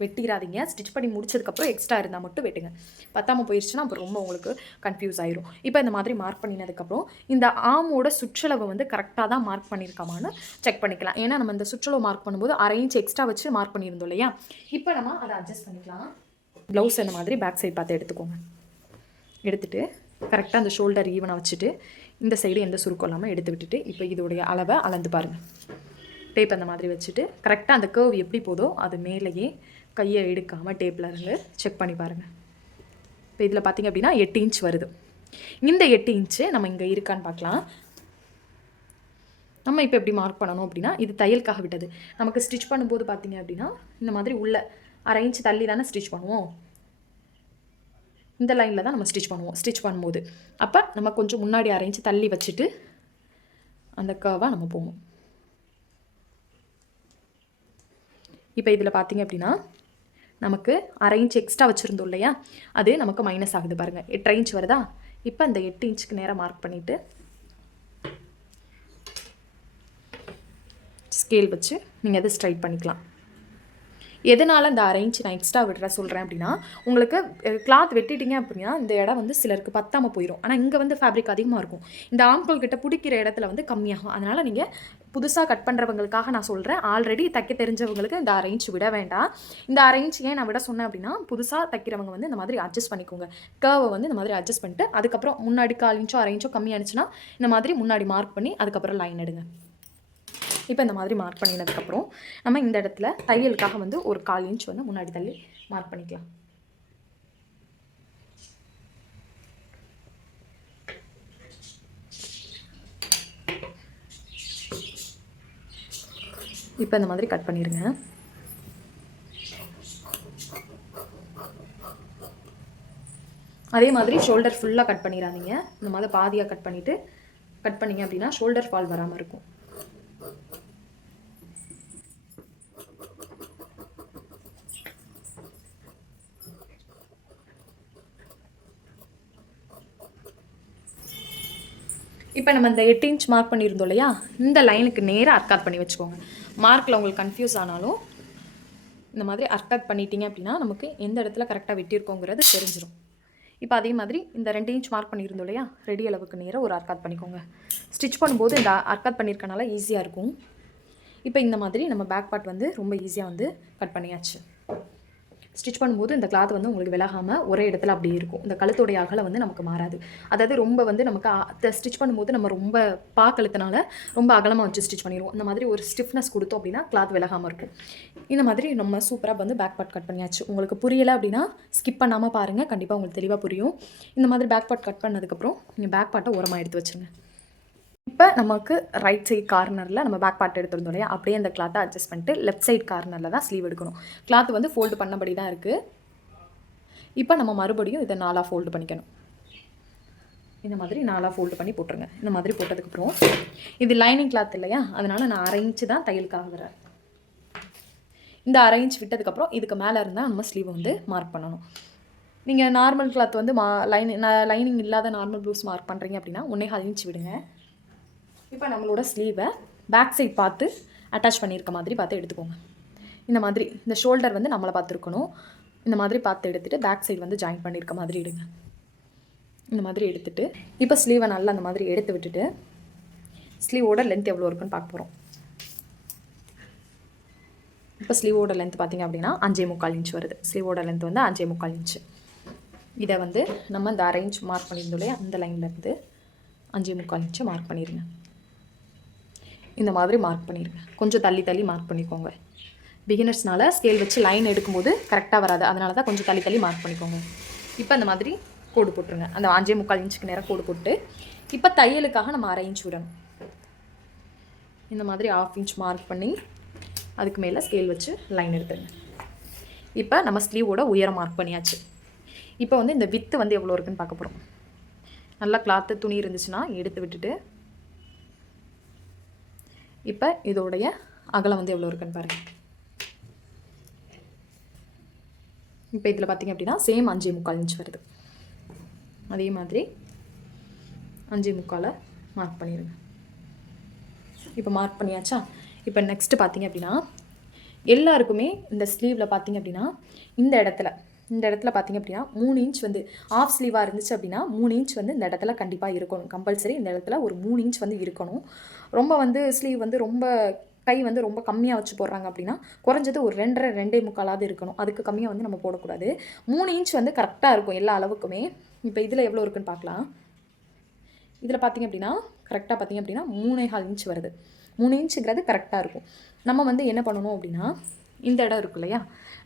வெட்டிடாதீங்க. ஸ்டிச் பண்ணி முடிச்சதுக்கப்புறம் எக்ஸ்ட்ரா இருந்தால் மட்டும் வெட்டுங்க. பத்தாமல் போயிடுச்சுன்னா அப்புறம் ரொம்ப உங்களுக்கு கன்ஃபியூஸ் ஆயிரும். இப்போ இந்த மாதிரி மார்க் பண்ணினதுக்கப்புறம் இந்த ஆமோட சுற்றளவு வந்து கரெக்டாக தான் மார்க் பண்ணியிருக்காமான்னு செக் பண்ணிக்கலாம். ஏன்னா நம்ம இந்த சுற்றளவு மார்க் பண்ணும்போது அரை இன்ச் எக்ஸ்ட்ரா வச்சு மார்க் பண்ணியிருந்தோம் இல்லையா, இப்போ நம்ம அதை அட்ஜஸ்ட் பண்ணிக்கலாம். ப்ளவுஸ் இந்த மாதிரி பேக் சைடு பார்த்து எடுத்துக்கோங்க. எடுத்துகிட்டு கரெக்டாக அந்த ஷோல்டர் ஈவனாக வச்சுட்டு இந்த சைடு எந்த சுருக்கம் இல்லாமல் எடுத்து விட்டுட்டு இப்போ இதோடைய அளவை அளந்து பாருங்கள். டேப் அந்த மாதிரி வச்சுட்டு கரெக்டாக அந்த கர்வ் எப்படி போதோ அது மேலேயே கையை எடுக்காமல் டேப்பில் இருந்து செக் பண்ணி பாருங்கள். இப்போ இதில் பார்த்திங்க அப்படின்னா 8 இன்ச் வருது. இந்த 8 இன்ச்சு நம்ம இங்கே இருக்கான்னு பார்க்கலாம். நம்ம இப்போ எப்படி மார்க் பண்ணணும் அப்படின்னா, இது தையலுக்காக விட்டது. நமக்கு ஸ்டிச் பண்ணும்போது பார்த்தீங்க அப்படின்னா இந்த மாதிரி உள்ள 1/2 இன்ச் தள்ளி தானே ஸ்டிச் பண்ணுவோம். இந்த லைனில் தான் நம்ம ஸ்டிச் பண்ணுவோம் ஸ்டிச் பண்ணும்போது. அப்போ நம்ம கொஞ்சம் முன்னாடி 1/2 இன்ச் தள்ளி வச்சுட்டு அந்த கர்வாக நம்ம போவோம். இப்போ இதில் பார்த்தீங்க அப்படின்னா நமக்கு 1/2 இன்ச் எக்ஸ்ட்ரா வச்சுருந்தோம் இல்லையா, அது நமக்கு மைனஸ் ஆகுது பாருங்கள். 8 இன்ச் வருதா. இப்போ அந்த 8 இன்ச்சுக்கு நேராக மார்க் பண்ணிவிட்டு ஸ்கேல் வச்சு நீங்கள் அதை ஸ்ட்ரைட் பண்ணிக்கலாம். எதனால் இந்த 1/2 இன்ச் நான் எக்ஸ்ட்ரா விடுற சொல்கிறேன் அப்படின்னா, உங்களுக்கு கிளாத் வெட்டிட்டீங்க அப்படின்னா இந்த இடம் வந்து சிலருக்கு பத்தாமல் போயிடும். ஆனால் இங்கே வந்து ஃபேப்ரிக் அதிகமாக இருக்கும். இந்த ஆம்கோல் கிட்ட பிடிக்கிற இடத்துல வந்து கம்மியாகும். அதனால் நீங்கள் புதுசாக கட் பண்ணுறவங்களுக்காக நான் சொல்கிறேன். ஆல்ரெடி தைக்க தெரிஞ்சவங்களுக்கு இந்த 1/2 இன்ச் விட வேண்டாம். இந்த 1/2 இன்ச் ஏன் நான் விட சொன்னேன் அப்படின்னா, புதுசாக தைக்கிறவங்க வந்து இந்த மாதிரி அட்ஜஸ்ட் பண்ணிக்கோங்க. கர்வை வந்து இந்த மாதிரி அட்ஜஸ்ட் பண்ணிட்டு அதுக்கப்புறம் முன்னாடி 1/4 இன்ச்சோ 1/2 இன்ச்சோ கம்மியானுச்சுன்னா இந்த மாதிரி முன்னாடி மார்க் பண்ணி அதுக்கப்புறம் லைன் எடுங்க. இப்போ இந்த மாதிரி மார்க் பண்ணினதுக்கப்புறம் நம்ம இந்த இடத்துல தையலுக்காக வந்து ஒரு 1/4 இன்ச் வந்து முன்னாடி தள்ளி மார்க் பண்ணிக்கலாம். இப்போ இந்த மாதிரி கட் பண்ணிடுங்க. அதே மாதிரி ஷோல்டர் ஃபுல்லாக கட் பண்ணிடாதீங்க. இந்த மாதிரி பாதியாக கட் பண்ணிங்க அப்படின்னா ஷோல்டர் ஃபால் வராமல் இருக்கும். இப்போ நம்ம இந்த 8 இன்ச் மார்க் பண்ணியிருந்தோம் இல்லையா, இந்த லைனுக்கு நேராக அர்க்காட் பண்ணி வச்சுக்கோங்க. மார்க்கில் உங்களுக்கு கன்ஃபியூஸ் ஆனாலும் இந்த மாதிரி அர்க்காட் பண்ணிட்டீங்க அப்படின்னா நமக்கு எந்த இடத்துல கரெக்டாக வெட்டியிருக்கோங்கிறது தெரிஞ்சிடும். இப்போ அதே மாதிரி இந்த 2 இன்ச் மார்க் பண்ணியிருந்தோம் இல்லையா, ரெடி அளவுக்கு நேராக ஒரு அர்க்காட் பண்ணிக்கோங்க. ஸ்டிச் பண்ணும்போது இந்த அர்க்காட் பண்ணியிருக்கனால ஈஸியாக இருக்கும். இப்போ இந்த மாதிரி நம்ம பேக் பார்ட் வந்து ரொம்ப ஈஸியாக வந்து கட் பண்ணியாச்சு. ஸ்டிச் பண்ணும்போது இந்த கிளாத் வந்து உங்களுக்கு விலகாமல் ஒரே இடத்துல அப்படியே இருக்கும். இந்த கழுத்துடைய அகலம் வந்து நமக்கு மாறாது. அதாவது ரொம்ப வந்து நமக்கு ஸ்டிச் பண்ணும்போது நம்ம ரொம்ப கழுத்துனால ரொம்ப அகலமாக வச்சு ஸ்டிச் பண்ணிடுவோம். இந்த மாதிரி ஒரு ஸ்டிஃப்னஸ் கொடுத்தோம் அப்படின்னா கிளாத் விலகாமல் இருக்கும். இந்த மாதிரி நம்ம சூப்பராக வந்து பேக் பார்ட் கட் பண்ணியாச்சு. உங்களுக்கு புரியலை அப்படின்னா ஸ்கிப் பண்ணாமல் பாருங்கள், கண்டிப்பாக உங்களுக்கு தெளிவாக புரியும். இந்த மாதிரி பேக் பார்ட் கட் பண்ணதுக்கப்புறம் நீங்கள் பேக் பார்ட்டை ஓரமாக எடுத்து வச்சுருங்க. இப்போ நமக்கு ரைட் சைட் கார்னரில் நம்ம பேக் பார்ட் எடுத்துருந்தோம் இல்லையா, அப்படியே அந்த கிளாத்தை அட்ஜஸ்ட் பண்ணிட்டு லெஃப்ட் சைட் கார்னரில் தான் ஸ்லீவ் எடுக்கணும். கிளாத் வந்து ஃபோல்டு பண்ணபடி தான் இருக்குது. இப்போ நம்ம மறுபடியும் இதை 4ஆக ஃபோல்டு பண்ணிக்கணும். இந்த மாதிரி 4ஆக ஃபோல்டு பண்ணி போட்டுருங்க. இந்த மாதிரி போட்டதுக்கப்புறம் இது லைனிங் கிளாத் இல்லையா, அதனால் நான் 1/2 இன்ச்சு தான் தையலுக்காக வரேன். இந்த 1/2 இன்ச் விட்டதுக்கப்புறம் இதுக்கு மேலே இருந்தால் நம்ம ஸ்லீவ் வந்து மார்க் பண்ணணும். நீங்கள் நார்மல் கிளாத் வந்து லைனிங் இல்லாத நார்மல் ப்ளவுஸ் மார்க் பண்ணுறீங்க அப்படின்னா 1/4 இன்ச் விடுங்க. இப்போ நம்மளோட ஸ்லீவை பேக் சைட் பார்த்து அட்டாச் பண்ணியிருக்க மாதிரி பார்த்து எடுத்துக்கோங்க. இந்த மாதிரி இந்த ஷோல்டர் வந்து நம்மளை பார்த்துருக்கணும். இந்த மாதிரி பார்த்து எடுத்துகிட்டு பேக் சைடு வந்து ஜாயின் பண்ணியிருக்க மாதிரி எடுங்க. இந்த மாதிரி எடுத்துகிட்டு இப்போ ஸ்லீவை நல்லா அந்த மாதிரி எடுத்து விட்டுட்டு ஸ்லீவோட லென்த் எவ்வளோ இருக்குன்னு பார்க்க போகிறோம். இப்போ ஸ்லீவோட லென்த் பார்த்திங்க அப்படின்னா 5.25 இன்ச் வருது. ஸ்லீவோட லென்த் வந்து 5.25 இன்ச்சு. இதை வந்து நம்ம இந்த 1/2 இன்ச் மார்க் பண்ணியிருந்தோம் இல்லையா, அந்த லைனில் இருந்து 5.25 இன்ச்சு மார்க் பண்ணிடுங்க. இந்த மாதிரி மார்க் பண்ணிடுங்க. கொஞ்சம் தள்ளி மார்க் பண்ணிக்கோங்க. பிகினர்ஸ்னால ஸ்கேல் வச்சு லைன் எடுக்கும்போது கரெக்டாக வராது, அதனால தான் கொஞ்சம் தள்ளி மார்க் பண்ணிக்கோங்க. இப்போ அந்த மாதிரி கோடு போட்டுருங்க. அந்த 5.25 இன்ச்சுக்கு நேரம் கோடு போட்டு இப்போ தையலுக்காக நம்ம 1/2 இன்ச் விடணும். இந்த மாதிரி 1/2 இன்ச் மார்க் பண்ணி அதுக்கு மேலே ஸ்கேல் வச்சு லைன் எடுத்துருங்க. இப்போ நம்ம ஸ்லீவோட உயரம் மார்க் பண்ணியாச்சு. இப்போ வந்து இந்த வித்து வந்து எவ்வளோ இருக்குன்னு பார்க்க போகிறோம். நல்லா கிளாத்து துணி இருந்துச்சுன்னா எடுத்து விட்டுட்டு இப்போ இதோடைய அகலம் வந்து எவ்வளோ இருக்குன்னு பாருங்கள். இப்போ இதில் பார்த்திங்க அப்படின்னா சேம் 5.25 இன்ச் வருது. அதே மாதிரி 5.25 மார்க் பண்ணிடுங்க. இப்போ மார்க் பண்ணியாச்சா. இப்போ நெக்ஸ்ட்டு பார்த்திங்க அப்படின்னா எல்லாருக்குமே இந்த ஸ்லீவில் பார்த்திங்க அப்படின்னா இந்த இடத்துல பார்த்திங்க அப்படின்னா 3 இன்ச் வந்து ஆஃப் ஸ்லீவாக இருந்துச்சு அப்படின்னா 3 இன்ச் வந்து இந்த இடத்துல கண்டிப்பாக இருக்கணும். கம்பல்சரி இந்த இடத்துல ஒரு 3 இன்ச் வந்து இருக்கணும். ரொம்ப வந்து ஸ்லீவ் வந்து ரொம்ப கை வந்து ரொம்ப கம்மியாக வச்சு போடுறாங்க அப்படின்னா குறைஞ்சது ஒரு 2.25 இருக்கணும். அதுக்கு கம்மியாக வந்து நம்ம போடக்கூடாது. 3 இன்ச் வந்து கரெக்டாக இருக்கும் எல்லா அளவுக்குமே. இப்போ இதில் எவ்வளோ இருக்குன்னு பார்க்கலாம். இதில் பார்த்திங்க அப்படின்னா கரெக்டாக பார்த்திங்க அப்படின்னா 3.25 இன்ச் வருது. 3 இன்ச்சுங்கிறது கரெக்டாக இருக்கும். நம்ம வந்து என்ன பண்ணணும் அப்படின்னா இந்த இடம் இருக்கு இல்லையா,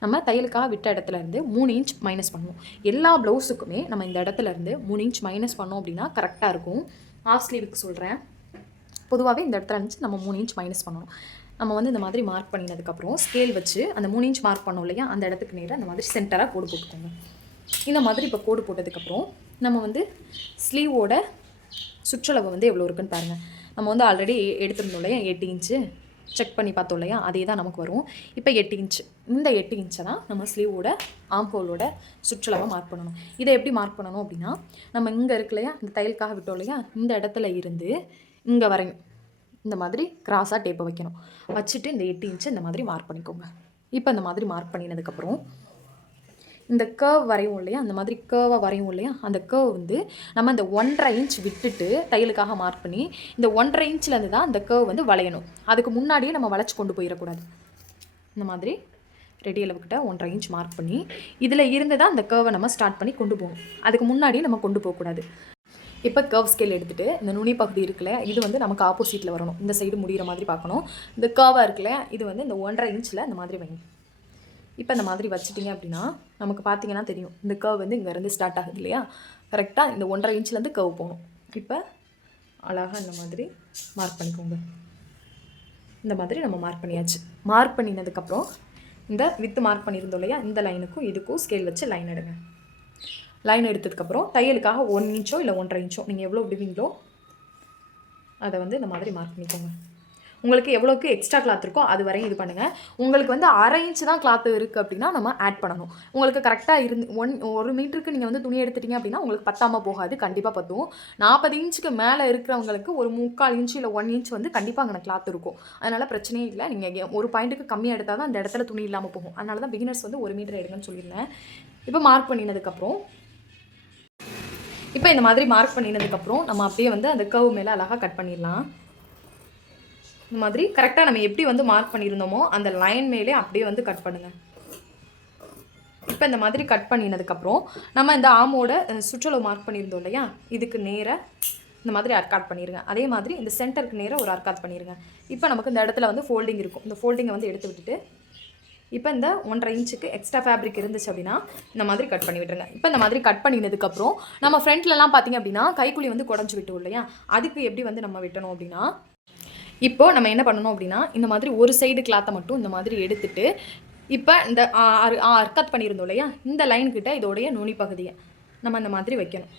நம்ம தையலுக்காக விட்ட இடத்துல இருந்து 3 இன்ச் மைனஸ் பண்ணுவோம். எல்லா ப்ளவுஸுக்குமே நம்ம இந்த இடத்துல இருந்து 3 இன்ச் மைனஸ் பண்ணோம் அப்படின்னா கரெக்டாக இருக்கும். ஹாஃப் ஸ்லீவுக்கு சொல்கிறேன். பொதுவாகவே இந்த இடத்துல இருந்துச்சு நம்ம 3 இன்ச் மைனஸ் பண்ணணும். நம்ம வந்து இந்த மாதிரி மார்க் பண்ணினதுக்கப்புறம் ஸ்கேல் வச்சு அந்த 3 இன்ச் மார்க் பண்ணோம் இல்லையா, அந்த இடத்துக்கு நேராக அந்த மாதிரி சென்டராக கோடு போட்டுக்கோங்க. இந்த மாதிரி இப்போ கோடு போட்டதுக்கப்புறம் நம்ம வந்து ஸ்லீவோட சுற்றளவு வந்து எவ்வளோ இருக்குன்னு பாருங்கள். நம்ம வந்து ஆல்ரெடி எடுத்துருந்தோம் இல்லையா 8 இன்ச்சு, செக் பண்ணி பார்த்தோம் இல்லையா, அதே தான் நமக்கு வரும். இப்போ 8 இன்ச்சு, இந்த 8 இன்ச்சை தான் நம்ம ஸ்லீவோட ஆம்ஹோலோட சுற்றளவை மார்க் பண்ணணும். இதை எப்படி மார்க் பண்ணணும் அப்படின்னா, நம்ம இங்கே இருக்கு இல்லையா, இந்த தையலுக்காக விட்டோம் இல்லையா, இந்த இடத்துல இருந்து இங்கே வரையும் இந்த மாதிரி கிராஸாக டேப்பை வைக்கணும். வச்சுட்டு இந்த 8 இன்ச்சு இந்த மாதிரி மார்க் பண்ணிக்கோங்க. இப்போ இந்த மாதிரி மார்க் பண்ணினதுக்கப்புறம் இந்த கர்வ் வரையும் இல்லையா, அந்த மாதிரி கர்வை வரையும் இல்லையா, அந்த கர்வ் வந்து நம்ம இந்த 1.5 இன்ச் விட்டுட்டு தையலுக்காக மார்க் பண்ணி இந்த 1.5 இன்ச்லேருந்து தான் அந்த கர்வ் வந்து வளையணும். அதுக்கு முன்னாடியே நம்ம வளைச்சி கொண்டு போயிடக்கூடாது. இந்த மாதிரி ரெடி அளவுக்கிட்ட 1.5 இன்ச் மார்க் பண்ணி இதில் இருந்து தான் அந்த கர்வை நம்ம ஸ்டார்ட் பண்ணி கொண்டு போகணும். அதுக்கு முன்னாடியே நம்ம கொண்டு போகக்கூடாது. இப்போ கர்வ் ஸ்கேல் எடுத்துகிட்டு இந்த நுனி பகுதி இருக்குல்ல, இது வந்து நமக்கு ஆப்போசிட்டில் வரணும். இந்த சைடு முடிகிற மாதிரி பார்க்கணும். இந்த கர்வாக இருக்குல்ல, இது வந்து இந்த 1.5 இன்ச்சில் இந்த மாதிரி வைங்க. இப்போ இந்த மாதிரி வச்சுட்டிங்க அப்படின்னா நமக்கு பார்த்தீங்கன்னா தெரியும், இந்த கர்வ் வந்து இங்கேருந்து ஸ்டார்ட் ஆகுது இல்லையா, கரெக்டாக இந்த 1.5 இன்ச்லேருந்து கர்வ் போகணும். இப்போ அழகாக இந்த மாதிரி மார்க் பண்ணிக்கோங்க. இந்த மாதிரி நம்ம மார்க் பண்ணியாச்சு. மார்க் பண்ணினதுக்கப்புறம் இந்த வித்து மார்க் பண்ணியிருந்தோம் இல்லையா, இந்த லைனுக்கும் இதுக்கும் ஸ்கேல் வச்சு லைன் எடுங்க. லைன் எடுத்ததுக்கப்புறம் தையலுக்காக 1 இன்ச்சோ இல்லை 1.5 இன்ச்சோ நீங்கள் எவ்வளோ விடுவீங்களோ அதை வந்து இந்த மாதிரி மார்க் பண்ணிக்கோங்க. உங்களுக்கு எவ்வளோக்கு எக்ஸ்ட்ரா கிளாத் இருக்கோ அது வரையும் இது பண்ணுங்கள். உங்களுக்கு வந்து 1/2 இன்ச்சு தான் கிளாத் இருக்குது அப்படின்னா நம்ம ஆட் பண்ணணும். உங்களுக்கு கரெக்டாக இருந்து 1 மீட்டருக்கு நீங்கள் வந்து துணி எடுத்துட்டீங்க அப்படின்னா உங்களுக்கு பத்தாமல் போகாது, கண்டிப்பாக பத்தும். 40 இன்ச்சுக்கு மேலே இருக்கிறவங்களுக்கு ஒரு 3/4 இன்ச்சு இல்லை 1 இன்ச் வந்து கண்டிப்பாக அங்கே கிளாத் இருக்கும். அதனால் பிரச்சனையே இல்லை. நீங்கள் ஒரு பாயிண்ட்டுக்கு கம்மியாக எடுத்தால் தான் அந்த இடத்துல துணி இல்லாமல் போகும். அதனால தான் பிகினர்ஸ் வந்து 1 மீட்டர் எடுங்கன்னு சொல்லியிருந்தேன். இப்போ மார்க் பண்ணினதுக்கப்புறம் இப்போ இந்த மாதிரி மார்க் பண்ணினதுக்கப்புறம் நம்ம அப்படியே வந்து அந்த கர்வ் மேலே அழகாக கட் பண்ணிடலாம். இந்த மாதிரி கரெக்டாக நம்ம எப்படி வந்து மார்க் பண்ணியிருந்தோமோ அந்த லைன் மேலே அப்படியே வந்து கட் பண்ணுங்கள். இப்போ இந்த மாதிரி கட் பண்ணினதுக்கப்புறம் நம்ம இந்த ஆமோட சுற்றளவு மார்க் பண்ணியிருந்தோம் இல்லையா, இதுக்கு நேராக இந்த மாதிரி அர்க்காட் பண்ணிடுங்க. அதே மாதிரி இந்த சென்டருக்கு நேராக ஒரு அர்க்காட் பண்ணிடுங்க. இப்போ நமக்கு இந்த இடத்துல வந்து ஃபோல்டிங் இருக்கும். இந்த ஃபோல்டிங்கை வந்து எடுத்து விட்டுட்டு இப்போ இந்த 1.5 இன்ச்சுக்கு எக்ஸ்ட்ரா ஃபேப்ரிக் இருந்துச்சு அப்படின்னா இந்த மாதிரி கட் பண்ணி விட்டுருங்க. இப்போ இந்த மாதிரி கட் பண்ணினதுக்கப்புறம் நம்ம ஃப்ரண்ட்லலாம் பார்த்திங்க அப்படின்னா கைக்குழி வந்து குடஞ்சி விட்டோம் இல்லையா, அதுக்கு எப்படி வந்து நம்ம வெட்டணும் அப்படின்னா, இப்போது நம்ம என்ன பண்ணணும் அப்படின்னா இந்த மாதிரி ஒரு சைடு கிளாத்தை மட்டும் இந்த மாதிரி எடுத்துட்டு இப்போ இந்த அர்க்காத் பண்ணியிருந்தோம் இல்லையா, இந்த லைன்கிட்ட இதோடைய நுனி பகுதியை நம்ம இந்த மாதிரி வைக்கணும்.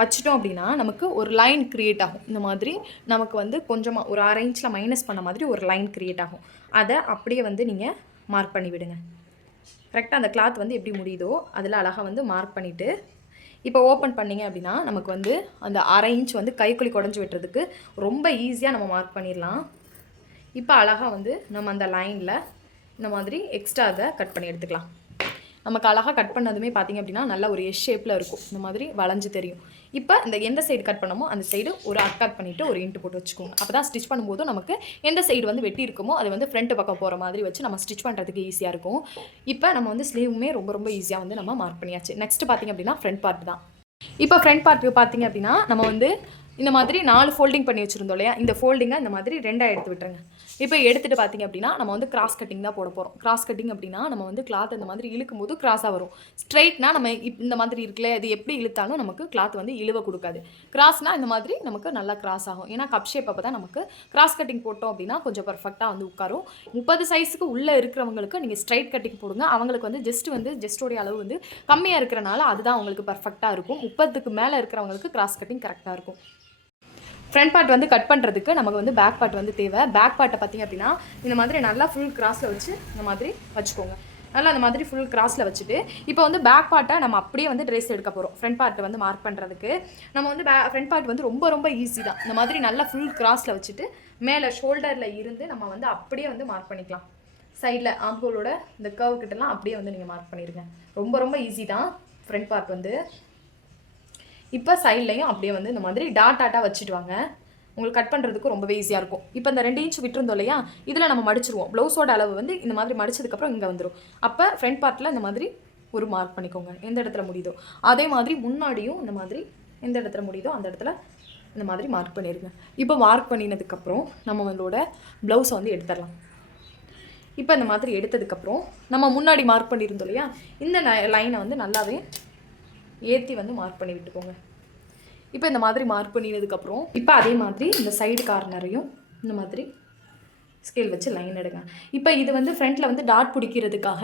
வச்சிட்டோம் அப்படின்னா நமக்கு ஒரு லைன் க்ரியேட் ஆகும். இந்த மாதிரி நமக்கு வந்து கொஞ்சமாக ஒரு 1/2 இன்ச்சில் மைனஸ் பண்ண மாதிரி ஒரு லைன் க்ரியேட் ஆகும். அதை அப்படியே வந்து நீங்கள் மார்க் பண்ணி விடுங்க. கரெக்டாக அந்த கிளாத் வந்து எப்படி முடியுதோ அதில் அழகாக வந்து மார்க் பண்ணிவிட்டு இப்போ ஓப்பன் பண்ணிங்க அப்படின்னா நமக்கு வந்து அந்த 1/2 இன்ச் வந்து கைக்குழி குடஞ்சி விட்டுறதுக்கு ரொம்ப ஈஸியாக நம்ம மார்க் பண்ணிடலாம். இப்போ அழகாக வந்து நம்ம அந்த லைனில் இந்த மாதிரி எக்ஸ்ட்ரா அதை கட் பண்ணி எடுத்துக்கலாம். நமக்கு அழகாக கட் பண்ணதுமே பார்த்திங்க அப்படின்னா நல்லா ஒரு எஸ் ஷேப்பில் இருக்கும். இந்த மாதிரி வளைஞ்சு தெரியும். இப்போ இந்த எந்த சைடு கட் பண்ணமோ அந்த சைடு ஒரு அர்க்காட் பண்ணிவிட்டு ஒரு இன்ட்டு போட்டு வச்சுக்கோங்க. அப்போ தான் ஸ்டிச் பண்ணும்போது நமக்கு எந்த சைடு வந்து வெட்டி இருக்குமோ அதை வந்து ஃப்ரண்ட் பக்கம் போகிற மாதிரி வச்சு நம்ம ஸ்டிச் பண்ணுறதுக்கு ஈஸியாக இருக்கும். இப்போ நம்ம வந்து ஸ்லீவுமே ரொம்ப ரொம்ப ஈஸியாக வந்து நம்ம மார்க் பண்ணியாச்சு. நெக்ஸ்ட் பார்த்திங்க அப்படின்னா ஃப்ரண்ட் பார்ட் தான். இப்போ ஃப்ரண்ட் பார்ட்டுக்கு பார்த்திங்க அப்படின்னா நம்ம வந்து இந்த மாதிரி 4 ஃபோல்டிங் பண்ணி வச்சுருந்தோம் இல்லையா, இந்த ஃபோல்டிங்கை இந்த மாதிரி 2ஆக எடுத்து விட்டுருங்க. இப்போ எடுத்துகிட்டு பார்த்திங்க அப்படின்னா நம்ம வந்து கிராஸ் கட்டிங் தான் போட போகிறோம். கிராஸ் கட்டிங் அப்படின்னா நம்ம வந்து கிளாத் இந்த மாதிரி இழுக்கும் போது கிராஸாக வரும். ஸ்ட்ரைட்னா நம்ம இந்த மாதிரி இருக்குல்ல, இது எப்படி இழுத்தாலும் நமக்கு கிளாத் வந்து இழுவ கொடுக்காது. கிராஸ்னால் இந்த மாதிரி நமக்கு நல்லா கிராஸ் ஆகும். ஏன்னா கப் ஷேப் அப்போ தான் நமக்கு கிராஸ் கட்டிங் போட்டோம் அப்படின்னா கொஞ்சம் பர்ஃபெக்டாக வந்து உட்காரும். 30 சைஸுக்கு உள்ளே இருக்கிறவங்களுக்கு நீங்கள் ஸ்ட்ரைட் கட்டிங் போடுங்க. அவங்களுக்கு வந்து ஜஸ்டோடைய அளவு வந்து கம்மியாக இருக்கிறனால அதுதான் அவங்களுக்கு பர்ஃபெக்டாக இருக்கும். 30க்கு மேலே இருக்கிறவங்களுக்கு கிராஸ் கட்டிங் கரெக்டாக இருக்கும். ஃப்ரண்ட் பார்ட் வந்து கட் பண்ணுறதுக்கு நமக்கு வந்து பேக் பார்ட் வந்து தேவை. பேக் பார்ட்டை பார்த்திங்க அப்படின்னா இந்த மாதிரி நல்லா ஃபுல் கிராஸில் வச்சு இந்த மாதிரி வச்சுக்கோங்க. நல்லா அந்த மாதிரி ஃபுல் கிராஸில் வச்சுட்டு இப்போ வந்து பேக் பார்ட்டை நம்ம அப்படியே வந்து ட்ரெஸ் எடுக்க போகிறோம். ஃப்ரண்ட் பார்ட்டை வந்து மார்க் பண்ணுறதுக்கு நம்ம வந்து ஃப்ரண்ட் பார்ட் வந்து ரொம்ப ரொம்ப ஈஸி தான். இந்த மாதிரி நல்லா ஃபுல் கிராஸில் வச்சுட்டு மேலே ஷோல்டரில் இருந்து நம்ம வந்து அப்படியே வந்து மார்க் பண்ணிக்கலாம். சைடில் ஆம்ஹோலோட இந்த கர்வ் கிட்டலாம் அப்படியே வந்து நீங்கள் மார்க் பண்ணிடுங்க. ரொம்ப ரொம்ப ஈஸி தான் ஃப்ரண்ட் பார்ட் வந்து. இப்போ சைட்லையும் அப்படியே வந்து இந்த மாதிரி டாட்டாக வச்சுட்டு வாங்க. உங்களுக்கு கட் பண்ணுறதுக்கு ரொம்பவே ஈஸியாக இருக்கும். இப்போ இந்த 2 இன்ச் விட்டுருந்தோம் இல்லையா, இதில் நம்ம மடிச்சிருவோம். ப்ளவுஸோட அளவு வந்து இந்த மாதிரி மடிச்சதுக்கப்புறம் இங்கே வந்துடும். அப்போ ஃப்ரண்ட் பார்ட்டில் இந்த மாதிரி ஒரு மார்க் பண்ணிக்கோங்க எந்த இடத்துல முடியுதோ. அதே மாதிரி முன்னாடியும் இந்த மாதிரி எந்த இடத்துல முடியுதோ அந்த இடத்துல இந்த மாதிரி மார்க் பண்ணிடுங்க. இப்போ மார்க் பண்ணினதுக்கப்புறம் நம்மளோட ப்ளவுஸை வந்து எடுத்துடலாம். இப்போ இந்த மாதிரி எடுத்ததுக்கப்புறம் நம்ம முன்னாடி மார்க் பண்ணியிருந்தோம் இல்லையா, இந்த லைனை வந்து நல்லாவே ஏற்றி வந்து மார்க் பண்ணி விட்டுக்கோங்க. இப்போ இந்த மாதிரி மார்க் பண்ணினதுக்கப்புறம் இப்போ அதே மாதிரி இந்த சைடு கார்னரையும் இந்த மாதிரி ஸ்கேல் வச்சு லைன் எடுங்க. இப்போ இது வந்து ஃப்ரண்ட்டில் வந்து டாட் பிடிக்கிறதுக்காக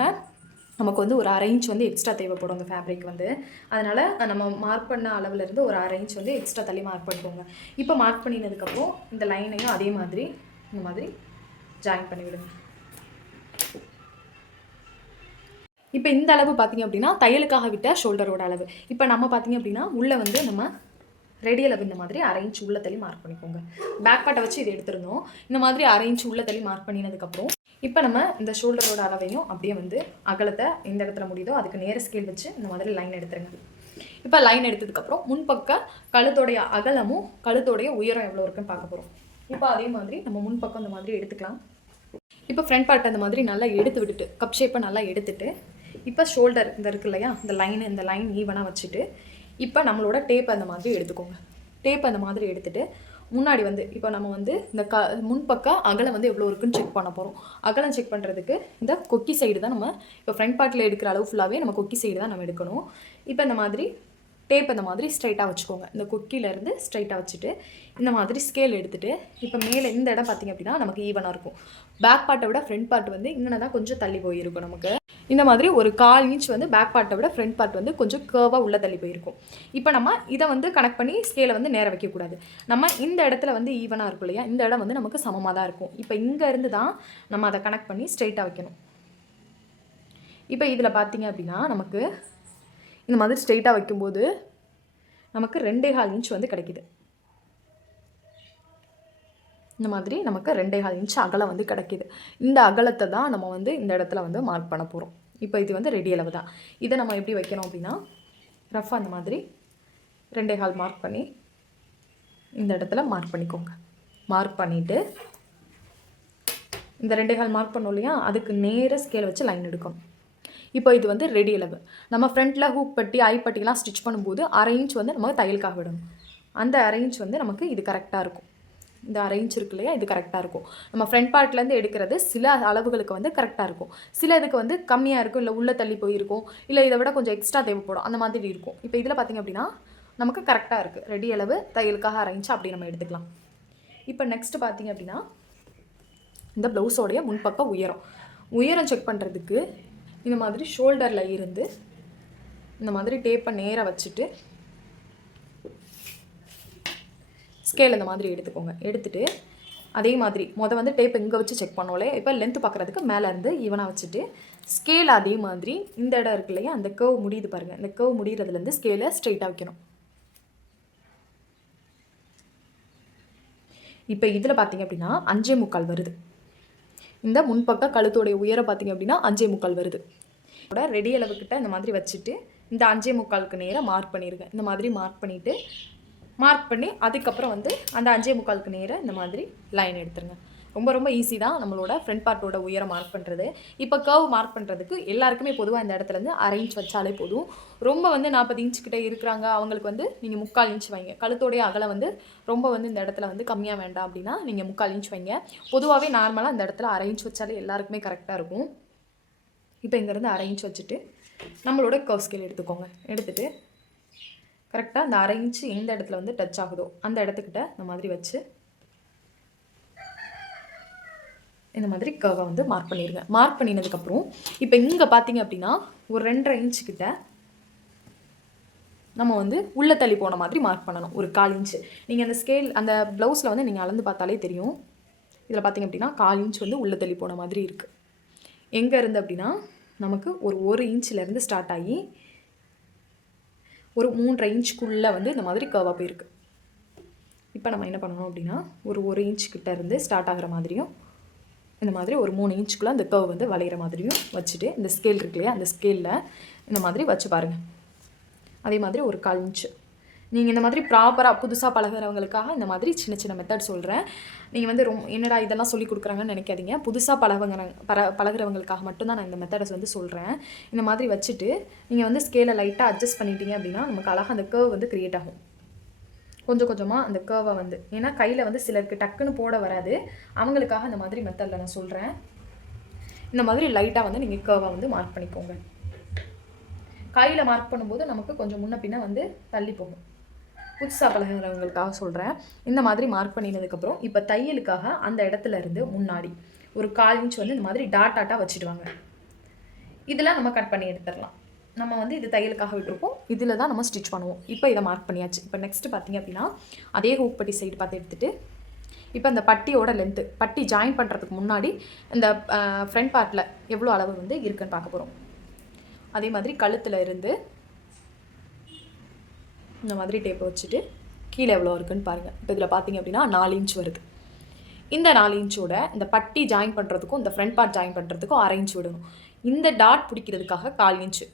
நமக்கு வந்து ஒரு 1/2 இன்ச் வந்து எக்ஸ்ட்ரா தேவைப்படும் அந்த ஃபேப்ரிக் வந்து. அதனால் நம்ம மார்க் பண்ண அளவுலேருந்து ஒரு 1/2 இன்ச் வந்து எக்ஸ்ட்ரா தள்ளி மார்க் பண்ணிக்கோங்க. இப்போ மார்க் பண்ணினதுக்கப்புறம் இந்த லைனையும் அதே மாதிரி இந்த மாதிரி ஜாயின் பண்ணி விடுங்க. இப்போ இந்த அளவு பார்த்திங்க அப்படின்னா தையலுக்காக விட்ட ஷோல்டரோட அளவு. இப்போ நம்ம பார்த்திங்க அப்படின்னா உள்ளே வந்து நம்ம ரெடி அளவு இந்த மாதிரி 1/2 இன்ச் உள்ள தள்ளி மார்க் பண்ணிக்கோங்க. பேக் பார்ட்டை வச்சு இது எடுத்துருந்தோம். இந்த மாதிரி 1/2 இன்ச் உள்ள தள்ளி மார்க் பண்ணினதுக்கப்புறம் இப்போ நம்ம இந்த ஷோல்டரோட அளவையும் அப்படியே வந்து அகலத்தை எந்த இடத்துல முடியுதோ அதுக்கு நேர ஸ்கேல் வச்சு இந்த மாதிரி லைன் எடுத்துருங்க. இப்போ லைன் எடுத்ததுக்கப்புறம் முன்பக்க கழுத்தோடைய அகலமும் கழுத்தோடைய உயரம் எவ்வளோ இருக்குன்னு பார்க்க போகிறோம். இப்போ அதே மாதிரி நம்ம முன்பக்கம் இந்த மாதிரி எடுத்துக்கலாம். இப்போ ஃப்ரண்ட் பார்ட் அந்த மாதிரி நல்லா எடுத்து விட்டுட்டு கப் ஷேப்பை நல்லா எடுத்துட்டு இப்போ ஷோல்டர் இந்த இருக்கு இல்லையா, இந்த லைன் ஈவனாக வச்சுட்டு இப்போ நம்மளோட டேப் அந்த மாதிரி எடுத்துக்கோங்க. டேப் அந்த மாதிரி எடுத்துகிட்டு முன்னாடி வந்து இப்போ நம்ம வந்து இந்த முன்பக்க அகலம் வந்து எவ்வளோ இருக்குன்னு செக் பண்ண போகிறோம். அகலம் செக் பண்ணுறதுக்கு இந்த கொக்கி சைடு தான் நம்ம இப்போ ஃப்ரண்ட் பார்ட்டில் எடுக்கிற அளவு ஃபுல்லாகவே நம்ம கொக்கி சைடு தான் நம்ம எடுக்கணும். இப்போ இந்த மாதிரி டேப் அந்த மாதிரி ஸ்ட்ரைட்டாக வச்சுக்கோங்க. இந்த கொக்கியிலேருந்து ஸ்ட்ரைட்டாக வச்சுட்டு இந்த மாதிரி ஸ்கேல் எடுத்துகிட்டு இப்போ மேலே இந்த இடம் பார்த்திங்க அப்படின்னா நமக்கு ஈவனாக இருக்கும். பேக் பார்ட்டை விட ஃப்ரண்ட் பார்ட் வந்து இங்கே தான் கொஞ்சம் தள்ளி போயிருக்கும். நமக்கு இந்த மாதிரி ஒரு 1/4 இன்ச் வந்து பேக் பார்ட்டை விட ஃப்ரண்ட் பார்ட் வந்து கொஞ்சம் கர்வாக உள்ள தள்ளி போயிருக்கும். இப்போ நம்ம இதை வந்து கனெக்ட் பண்ணி ஸ்கேலை வந்து நேரம் வைக்கக்கூடாது. நம்ம இந்த இடத்துல வந்து ஈவனாக இருக்கும் இல்லையா, இந்த இடம் வந்து நமக்கு சமமாக தான் இருக்கும். இப்போ இங்கே இருந்து தான் நம்ம அதை கனெக்ட் பண்ணி ஸ்ட்ரைட்டாக வைக்கணும். இப்போ இதில் பார்த்திங்க அப்படின்னா நமக்கு இந்த மாதிரி ஸ்ட்ரெயிட்டாக வைக்கும்போது நமக்கு 2.25 இன்ச் வந்து கிடைக்குது. இந்த மாதிரி நமக்கு 2.25 இன்ச் அகலம் வந்து கிடைக்கிது. இந்த அகலத்தை தான் நம்ம வந்து இந்த இடத்துல வந்து மார்க் பண்ண போகிறோம். இப்போ இது வந்து ரெடி அளவு தான். இதை நம்ம எப்படி வைக்கணும் அப்படின்னா ரஃபாக அந்த மாதிரி 2.25 மார்க் பண்ணி இந்த இடத்துல மார்க் பண்ணிக்கோங்க. மார்க் பண்ணிவிட்டு இந்த 2.25 மார்க் பண்ணோம் இல்லையா, அதுக்கு நேராக ஸ்கேல் வச்சு லைன் எடுக்கணும். இப்போ இது வந்து ரெடி அளவு. நம்ம ஃப்ரண்ட்டில் ஹூக் பட்டி ஐப்பட்டிலாம் ஸ்டிச் பண்ணும்போது 1/2 இன்ச் வந்து நம்ம தையலுக்காக விடணும். அந்த 1/2 இன்ச் வந்து நமக்கு இது கரெக்டாக இருக்கும். இந்த 1/2 இன்ச் இருக்கு இல்லையா, இது கரெக்டாக இருக்கும். நம்ம ஃப்ரண்ட் பார்ட்லேருந்து எடுக்கிறது சில அளவுகளுக்கு வந்து கரெக்டாக இருக்கும். சில இதுக்கு வந்து கம்மியாக இருக்கும், இல்லை உள்ளே தள்ளி போயிருக்கும், இல்லை இதை விட கொஞ்சம் எக்ஸ்ட்ரா தேவைப்படும், அந்த மாதிரி இருக்கும். இப்போ இதில் பார்த்திங்க அப்படின்னா நமக்கு கரெக்டாக இருக்குது. ரெடி அளவு தையலுக்காக 1/2 இன்ச் அப்படி நம்ம எடுத்துக்கலாம். இப்போ நெக்ஸ்ட்டு பார்த்திங்க அப்படின்னா இந்த ப்ளவுஸோடைய முன்பக்க உயரம் செக் பண்ணுறதுக்கு இந்த மாதிரி ஷோல்டரில் இருந்து இந்த மாதிரி டேப்பை நேராக வச்சுட்டு ஸ்கேல் இந்த மாதிரி எடுத்துக்கோங்க. எடுத்துகிட்டு அதே மாதிரி வந்து டேப் எங்கே வச்சு செக் பண்ணோலே, இப்போ லென்த்து பார்க்குறதுக்கு மேலே இருந்து ஈவனாக வச்சுட்டு ஸ்கேல் அதே மாதிரி இந்த இடம் இருக்கு இல்லையா, அந்த கர்வ் முடியுது பாருங்கள், இந்த கர்வ் முடிகிறதுலேருந்து ஸ்கேலை ஸ்ட்ரைட்டாக வைக்கணும். இப்போ இதில் பார்த்திங்க அப்படின்னா 5.25 வருது. இந்த முன்பக்க கழுத்தோடைய உயரம் பார்த்திங்க அப்படின்னா 5.25 வருது. ரெடி அளவுக்கிட்ட இந்த மாதிரி வச்சுட்டு இந்த 5.25க்கு நேராக மார்க் பண்ணிடுங்க. இந்த மாதிரி மார்க் பண்ணி அதுக்கப்புறம் வந்து அந்த 5.25க்கு நேராக இந்த மாதிரி லைன் எடுத்துருங்க. ரொம்ப ஈஸி தான் நம்மளோட ஃப்ரண்ட் பார்ட்டோட உயரம் மார்க் பண்ணுறது. இப்போ கர்வ் மார்க் பண்ணுறதுக்கு எல்லாருக்குமே பொதுவாக இந்த இடத்துலேருந்து 1/2 இன்ச் வச்சாலே போதும். ரொம்ப வந்து 40 இன்ச் கிட்டே இருக்கிறாங்க அவங்களுக்கு வந்து நீங்கள் 3/4 இன்ச் வைங்க. கழுத்தோடைய அகலம் வந்து ரொம்ப வந்து இந்த இடத்துல வந்து கம்மியாக வேண்டாம் அப்படின்னா நீங்கள் 3/4 இன்ச் வைங்க. பொதுவாகவே நார்மலாக இந்த இடத்துல 1/2 இன்ச் வச்சாலே எல்லாருக்குமே கரெக்டாக இருக்கும். இப்போ இங்கேருந்து 1/2 இன்ச் வச்சுட்டு நம்மளோட கர்வ் ஸ்கேல் எடுத்துக்கோங்க. எடுத்துகிட்டு கரெக்டாக அந்த 1/2 இன்ச்சு எந்த இடத்துல வந்து டச் ஆகுதோ அந்த இடத்துக்கிட்ட இந்த மாதிரி வச்சு இந்த மாதிரி கர்வை வந்து மார்க் பண்ணிடுங்க. மார்க் பண்ணினதுக்கப்புறம் இப்போ இங்கே பார்த்தீங்க அப்படின்னா ஒரு 2.5 இன்ச்சு கிட்ட நம்ம வந்து உள்ளே தள்ளி போன மாதிரி மார்க் பண்ணணும். ஒரு 1/4 இன்ச்சு நீங்கள் அந்த ஸ்கேல் அந்த ப்ளவுஸில் வந்து நீங்கள் அளந்து பார்த்தாலே தெரியும். இதில் பார்த்தீங்க அப்படின்னா 1/4 இன்ச் வந்து உள்ளே தள்ளி போன மாதிரி இருக்குது. எங்கே இருந்து அப்படின்னா நமக்கு ஒரு 1 இன்ச்சிலேருந்து ஸ்டார்ட் ஆகி ஒரு 3.5 இன்ச்சுக்குள்ளே வந்து இந்த மாதிரி கர்வாக போயிருக்கு. இப்போ நம்ம என்ன பண்ணணும் அப்படின்னா ஒரு 1 இன்ச் கிட்ட இருந்து ஸ்டார்ட் ஆகிற மாதிரியும் இந்த மாதிரி ஒரு 3 இன்ச்சுக்குள்ளே அந்த கர்வ் வந்து வளைகிற மாதிரியும் வச்சுட்டு இந்த ஸ்கேல் இருக்கு இல்லையா, அந்த ஸ்கேலில் இந்த மாதிரி வச்சு பாருங்கள். அதே மாதிரி ஒரு 1/4 இன்ச்சு நீங்கள் இந்த மாதிரி ப்ராப்பராக புதுசாக பழகிறவங்களுக்காக இந்த மாதிரி சின்ன மெத்தட் சொல்கிறேன். நீங்கள் வந்து என்னடா இதெல்லாம் சொல்லி கொடுக்குறாங்கன்னு நினைக்காதீங்க. புதுசாக பழகிறவங்களுக்காக மட்டும்தான் நான் இந்த மெத்தடை வந்து சொல்கிறேன். இந்த மாதிரி வச்சுட்டு நீங்கள் வந்து ஸ்கேலை லைட்டாக அட்ஜஸ்ட் பண்ணிட்டீங்க அப்படின்னா நமக்கு அழகாக அந்த கர்வ் வந்து க்ரியேட் ஆகும். கொஞ்சம் கொஞ்சமாக அந்த கர்வை வந்து ஏன்னா கையில் வந்து சிலருக்கு டக்குன்னு போட வராது, அவங்களுக்காக இந்த மாதிரி மெத்தடில் நான் சொல்கிறேன். இந்த மாதிரி லைட்டாக வந்து நீங்கள் கர்வாக வந்து மார்க் பண்ணிக்கோங்க. கையில் மார்க் பண்ணும்போது நமக்கு கொஞ்சம் முன்ன பின்ன வந்து தள்ளி போகும். புதுசாக பழகிறவங்களுக்காக சொல்கிறேன். இந்த மாதிரி மார்க் பண்ணினதுக்கப்புறம் இப்போ தையலுக்காக அந்த இடத்துல இருந்து முன்னாடி ஒரு 1/4 இன்ச் வந்து இந்த மாதிரி டாட்டாக வச்சுடுவாங்க. இதெல்லாம் நம்ம கட் பண்ணி எடுத்துடலாம். நம்ம வந்து இது தையலுக்காக விட்டுருப்போம். இதில் தான் நம்ம ஸ்டிச் பண்ணுவோம். இப்போ இதை மார்க் பண்ணியாச்சு. இப்போ நெக்ஸ்ட்டு பார்த்திங்க அப்படின்னா அதே ஹூக் பட்டி சைடு பார்த்து எடுத்துகிட்டு இப்போ இந்த பட்டியோட லென்த்து பட்டி ஜாயின் பண்ணுறதுக்கு முன்னாடி இந்த ஃப்ரண்ட் பார்ட்டில் எவ்வளோ அளவு வந்து இருக்குன்னு பார்க்க போகிறோம். அதே மாதிரி கழுத்தில் இருந்து இந்த மாதிரி டேப்பை வச்சுட்டு கீழே எவ்வளோ இருக்குன்னு பாருங்கள். இப்போ இதில் பார்த்திங்க அப்படின்னா 4 இன்ச் வருது. இந்த 4 இன்ச்சோட இந்த பட்டி ஜாயின் பண்ணுறதுக்கும் இந்த ஃப்ரண்ட் பார்ட் ஜாயின் பண்ணுறதுக்கும் 1/2 இன்ச் விடணும். இந்த டாட் பிடிக்கிறதுக்காக 1/4 இன்ச்சு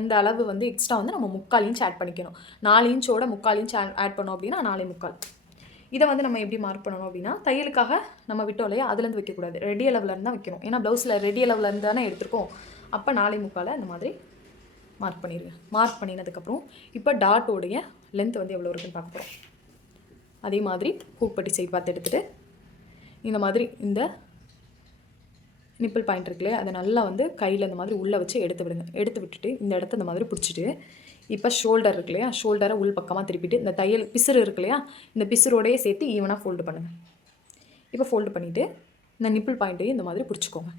இந்த அளவு வந்து எக்ஸ்ட்ரா வந்து நம்ம 3/4 இன்ச் ஆட் பண்ணிக்கணும். 4 இன்ச்சோட 3/4 இன்ச் ஆட் பண்ணோம் அப்படின்னா 4.75. இதை வந்து நம்ம எப்படி மார்க் பண்ணணும் அப்படின்னா தையலுக்காக நம்ம விட்டோம் இல்லையா, அதுலேருந்து வைக்கக்கூடாது, ரெடி அளவில் இருந்தால் வைக்கணும். ஏன்னா ப்ளவுஸில் ரெடி அளவில் இருந்து தானே எடுத்துருக்கோம். அப்போ 4.75 இந்த மாதிரி மார்க் பண்ணிடுங்க. மார்க் பண்ணினதுக்கப்புறம் இப்போ டாட்டோடைய லென்த் வந்து எவ்வளோ இருக்குன்னு பார்க்க போகிறோம். அதே மாதிரி ஹூக் பட்டி சைடு பார்த்து எடுத்துகிட்டு இந்த மாதிரி இந்த நிப்பிள் பாயிண்ட் இருக்குல்லையே அதை நல்லா வந்து கையில் இந்த மாதிரி உள்ளே வச்சு எடுத்து விடுங்க. எடுத்து விட்டுட்டு இந்த இடத்த இந்த மாதிரி பிடிச்சிட்டு இப்போ ஷோல்டர் இருக்கு இல்லையா, ஷோல்டரை உள் பக்கமாக திருப்பிட்டு இந்த தையல் பிசுறு இருக்கு இல்லையா, இந்த பிசுரோடையே சேர்த்து ஈவனாக ஃபோல்டு பண்ணுங்கள். இப்போ ஃபோல்டு பண்ணிவிட்டு இந்த நிப்பிள் பாயிண்ட்டையும் இந்த மாதிரி பிடிச்சிக்கோங்க.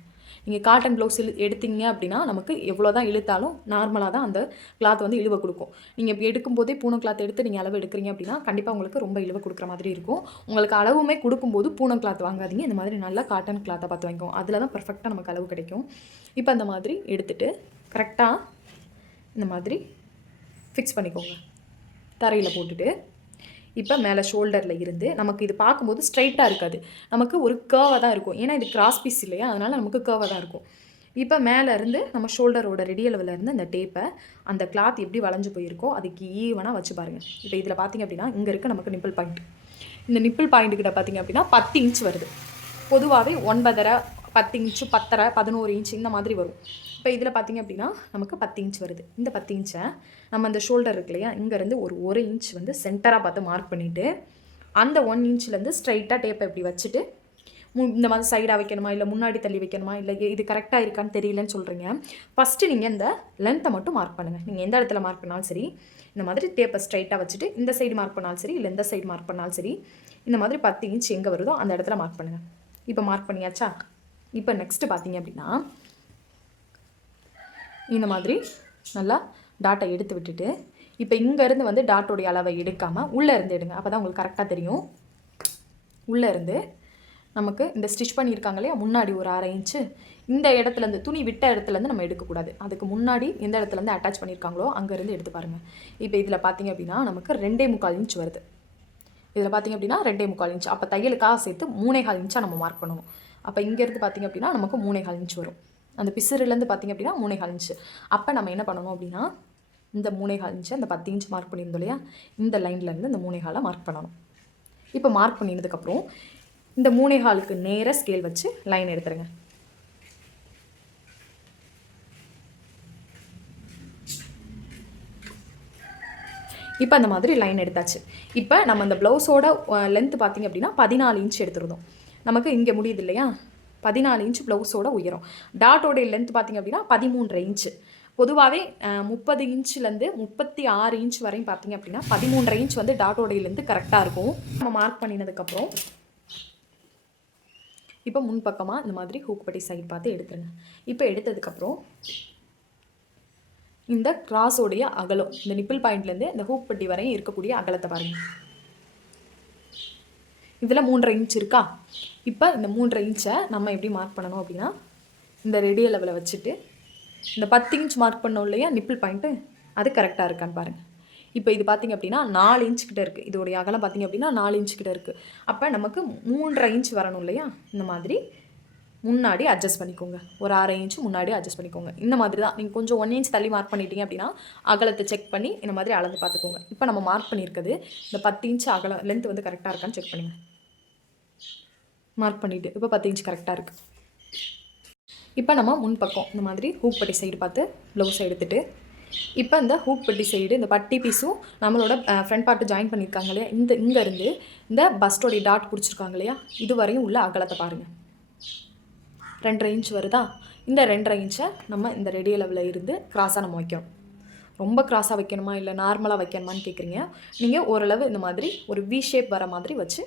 நீங்கள் காட்டன் ப்ளவுஸ் எடுத்தீங்க அப்படின்னா நமக்கு எவ்வளோ தான் இழுத்தாலும் நார்மலாக தான் அந்த கிளாத் வந்து இழுவை கொடுக்கும். நீங்கள் இப்போ எடுக்கும்போதே பூனை கிளாத் எடுத்து நீங்கள் அளவு எடுக்கிறீங்க அப்படின்னா கண்டிப்பாக உங்களுக்கு ரொம்ப இழுவை கொடுக்குற மாதிரி இருக்கும். உங்களுக்கு அளவுமே கொடுக்கும்போது பூனை கிளாத் வாங்காதீங்க, இந்த மாதிரி நல்லா காட்டன் கிளாத்தை பார்த்து வாங்கிக்கோங்க. அதில் தான் பர்ஃபெக்டாக நமக்கு அளவு கிடைக்கும். இப்போ அந்த மாதிரி எடுத்துகிட்டு கரெக்டாக இந்த மாதிரி ஃபிக்ஸ் பண்ணிக்கோங்க. தரையில் போட்டுட்டு இப்போ மேலே ஷோல்டரில் இருந்து நமக்கு இது பார்க்கும்போது ஸ்ட்ரைட்டாக இருக்காது, நமக்கு ஒரு கர்வாக தான் இருக்கும். ஏன்னா இது கிராஸ் பீஸ் இல்லையா, அதனால் நமக்கு கர்வாக தான் இருக்கும். இப்போ மேலே இருந்து நம்ம ஷோல்டரோட ரெடி அளவில் இருந்து அந்த டேப்பை அந்த கிளாத் எப்படி வளைஞ்சு போயிருக்கோ அதுக்கு ஈவனாக வச்சு பாருங்கள். இப்போ இதில் பார்த்திங்க அப்படின்னா இங்கே இருக்க நமக்கு நிப்பிள் பாயிண்ட், இந்த நிப்பிள் பாயிண்ட்டுக்கிட்ட பார்த்திங்க அப்படின்னா 10 இன்ச் வருது. பொதுவாகவே 9.5, 10 இன்ச்சு, 10.5, 11 இன்ச் இந்த மாதிரி வரும். இப்போ இதில் பார்த்திங்க அப்படின்னா நமக்கு 10 இன்ச் வருது. இந்த 10 இன்ச்சை நம்ம அந்த ஷோல்டர் இருக்கு இல்லையா, இங்கேருந்து ஒரு 1 இன்ச் வந்து சென்டராக பார்த்து மார்க் பண்ணிவிட்டு அந்த 1 இன்ச்லேருந்து ஸ்ட்ரைட்டாக டேப்பை இப்படி வச்சுட்டு இந்த மாதிரி சைடாக வைக்கணுமா இல்லை முன்னாடி தள்ளி வைக்கணுமா இல்லை இது கரெக்டாக இருக்கான்னு தெரியலன்னு சொல்கிறீங்க. ஃபஸ்ட்டு நீங்கள் இந்த லென்த்தை மட்டும் மார்க் பண்ணுங்கள். நீங்கள் எந்த இடத்துல மார்க் பண்ணாலும் சரி இந்த மாதிரி டேப்பை ஸ்ட்ரைட்டாக வச்சுட்டு இந்த சைடு மார்க் பண்ணாலும் சரி இல்லை இந்த சைடு மார்க் பண்ணாலும் சரி இந்த மாதிரி 10 இன்ச் எங்கே வருதோ அந்த இடத்துல மார்க் பண்ணுங்கள். இப்போ மார்க் பண்ணியாச்சா? இப்போ நெக்ஸ்ட்டு பார்த்தீங்க அப்படின்னா இந்த மாதிரி நல்லா டாட்டை எடுத்து விட்டுட்டு இப்போ இங்கேருந்து வந்து டாட்டோடைய அளவை எடுக்காமல் உள்ளே இருந்து எடுங்க. அப்போ தான் உங்களுக்கு கரெக்டாக தெரியும். உள்ளே இருந்து நமக்கு இந்த ஸ்டிச் பண்ணியிருக்காங்க இல்லையா முன்னாடி ஒரு 1/2 இன்ச்சு இந்த இடத்துலேருந்து துணி விட்ட இடத்துலேருந்து நம்ம எடுக்கக்கூடாது. அதுக்கு முன்னாடி எந்த இடத்துலேருந்து அட்டாச் பண்ணியிருக்காங்களோ அங்கேருந்து எடுத்து பாருங்கள். இப்போ இதில் பார்த்திங்க அப்படின்னா நமக்கு 2.25 இன்ச் வருது. இதில் பார்த்திங்க அப்படின்னா 2.25 இன்ச். அப்போ தையலுக்காக சேர்த்து 3.25 இன்ச்சாக நம்ம மார்க் பண்ணணும். அப்போ இங்கேருந்து பார்த்திங்க அப்படின்னா நமக்கு 3.25 இன்ச் வரும். அந்த பிசுறுலேருந்து பார்த்திங்க அப்படின்னா 3.25 இன்ச்சு. அப்போ நம்ம என்ன பண்ணணும் அப்படின்னா இந்த 3.25 இன்ச்சு அந்த 10 இன்ச் மார்க் பண்ணியிருந்தோம் இல்லையா, இந்த லைன்லேருந்து இந்த 3.25 மார்க் பண்ணணும். இப்போ மார்க் பண்ணினதுக்கப்புறம் இந்த 3.25க்கு நேராக ஸ்கேல் வச்சு லைன் எடுத்துருங்க. இப்போ அந்த மாதிரி லைன் எடுத்தாச்சு. இப்போ நம்ம அந்த ப்ளவுஸோட லென்த்து பார்த்திங்க அப்படின்னா 14 இன்ச் எடுத்துருந்தோம். நமக்கு இங்கே முடியுது இல்லையா, 14 இன்ச் ப்ளவுஸோட உயரம். டாட்டோடைய லென்த் பார்த்திங்க அப்படின்னா 13.5 இன்ச்சு. பொதுவாகவே 30 இன்ச்லேருந்து 36 இன்ச் வரையும் பார்த்திங்க அப்படின்னா 13.5 இன்ச் வந்து டாட்டோடைய லென்த்து கரெக்டாக இருக்கும். நம்ம மார்க் பண்ணினதுக்கப்புறம் இப்போ முன்பக்கமாக இந்த மாதிரி ஹூக் பட்டி சைடு பார்த்து எடுத்துருங்க. இப்போ எடுத்ததுக்கப்புறம் இந்த கிராஸோடைய அகலம் இந்த நிப்பிள் பாயிண்ட்லேருந்து இந்த ஹூக் பட்டி வரையும் இருக்கக்கூடிய அகலத்தை பாருங்கள். இதில் 3.5 இன்ச் இருக்கா. இப்போ இந்த 3.5 இன்ச்சை நம்ம எப்படி மார்க் பண்ணணும் அப்படின்னா இந்த ரெடி லெவலில் வச்சுட்டு இந்த 10 இன்ச் மார்க் பண்ணோம் இல்லையா நிப்பிள் பாயிண்ட்டு, அது கரெக்டாக இருக்கான்னு பாருங்கள். இப்போ இது பார்த்திங்க அப்படின்னா 4 இன்ச் கிட்ட இருக்குது. இதோடைய அகலம் பார்த்திங்க அப்படின்னா 4 இன்ச் கிட்ட இருக்குது. அப்போ நமக்கு 3.5 இன்ச் வரணும் இல்லையா, இந்த மாதிரி முன்னாடி அட்ஜஸ்ட் பண்ணிக்கோங்க. ஒரு 1/2 இன்ச்சு முன்னாடி அட்ஜஸ்ட் பண்ணிக்கோங்க. இந்த மாதிரி தான் நீங்கள் கொஞ்சம் 1 இன்ச் தள்ளி மார்க் பண்ணிட்டீங்க அப்படின்னா அகலத்தை செக் பண்ணி இந்த மாதிரி அளந்து பார்த்துக்கோங்க. இப்போ நம்ம மார்க் பண்ணியிருக்கிறது இந்த 10 இன்ச் அகலம் லென்த் வந்து கரெக்டாக இருக்கான்னு செக் பண்ணுங்கள். மார்க் பண்ணிவிட்டு இப்போ 10 இன்ச் கரெக்டாக இருக்குது. இப்போ நம்ம முன்பக்கம் இந்த மாதிரி ஹூக் பட்டி சைடு பார்த்து ப்ளவுஸை எடுத்துகிட்டு இப்போ இந்த ஹூக் பட்டி சைடு இந்த பட்டி பீஸும் நம்மளோட ஃப்ரண்ட் பார்ட்டு ஜாயின் பண்ணியிருக்காங்க இல்லையா, இங்கேருந்து இந்த பஸ்டோடைய டாட் பிடிச்சிருக்காங்க இல்லையா, இது வரையும் உள்ள அகலத்தை பாருங்கள். 2.5 இன்ச் வருதா. இந்த 2.5 இன்ச்சை நம்ம இந்த ரெடி அளவில் இருந்து கிராஸாக நம்ம வைக்கணும். ரொம்ப கிராஸாக வைக்கணுமா இல்லை நார்மலாக வைக்கணுமான்னு கேட்குறீங்க. நீங்கள் ஓரளவு இந்த மாதிரி ஒரு வி ஷேப் வர மாதிரி வச்சு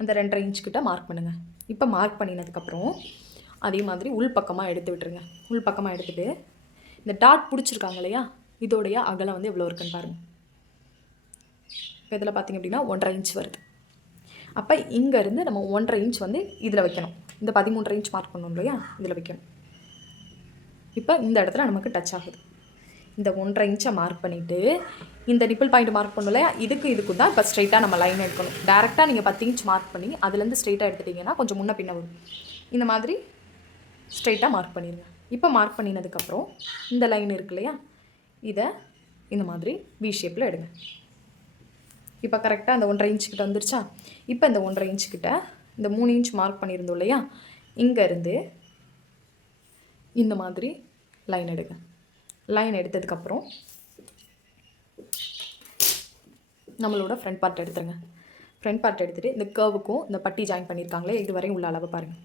அந்த 2.5 இன்ச் கிட்ட மார்க் பண்ணுங்கள். இப்போ மார்க் பண்ணினதுக்கப்புறம் அதே மாதிரி உள் பக்கமாக எடுத்து விட்டுருங்க. உள் பக்கமாக எடுத்துகிட்டு இந்த டாட் பிடிச்சிருக்காங்க இல்லையா, இதோடைய அகலம் வந்து எவ்வளோ இருக்குன்னு பாருங்கள். இப்போ இதில் பார்த்திங்க அப்படின்னா 1.5 இன்ச் வருது. அப்போ இங்கேருந்து நம்ம 1.5 இன்ச் வந்து இதில் வைக்கணும். இந்த 13.5 இன்ச் மார்க் பண்ணணும் இல்லையா, இதில் வைக்கணும். இப்போ இந்த இடத்துல நமக்கு டச் ஆகுது. இந்த 1.5 இன்ச்சை மார்க் பண்ணிவிட்டு இந்த நிப்பிள் பாயிண்ட் மார்க் பண்ணணும் இல்லையா, இதுக்கும் தான் இப்போ ஸ்ட்ரைட்டாக நம்ம லைன் எடுக்கணும். டேரெக்டாக நீங்கள் 10 இன்ச் மார்க் பண்ணி அதுலேருந்து ஸ்ட்ரைட்டாக எடுத்துட்டிங்கன்னா கொஞ்சம் முன்ன பின்ன வரும். இந்த மாதிரி ஸ்ட்ரைட்டாக மார்க் பண்ணிடுங்க. இப்போ மார்க் பண்ணினதுக்கப்புறம் இந்த லைன் இருக்கு இல்லையா, இதை இந்த மாதிரி வி ஷேப்பில் எடுங்க. இப்போ கரெக்டாக அந்த 1.5 இன்ச் கிட்ட வந்துருச்சா. இப்போ இந்த 1.5 இன்ச் கிட்ட இந்த 3 இன்ச் மார்க் பண்ணியிருந்தோம் இல்லையா, இங்கேருந்து இந்த மாதிரி லைன் எடுங்க. லைன் எடுத்ததுக்கப்புறம் நம்மளோட ஃப்ரண்ட் பார்ட் எடுத்துருங்க. ஃப்ரண்ட் பார்ட் எடுத்துகிட்டு இந்த கர்வுக்கும் இந்த பட்டி ஜாயின் பண்ணியிருக்காங்களே இது வரையும் உள்ள அளவு பாருங்கள்.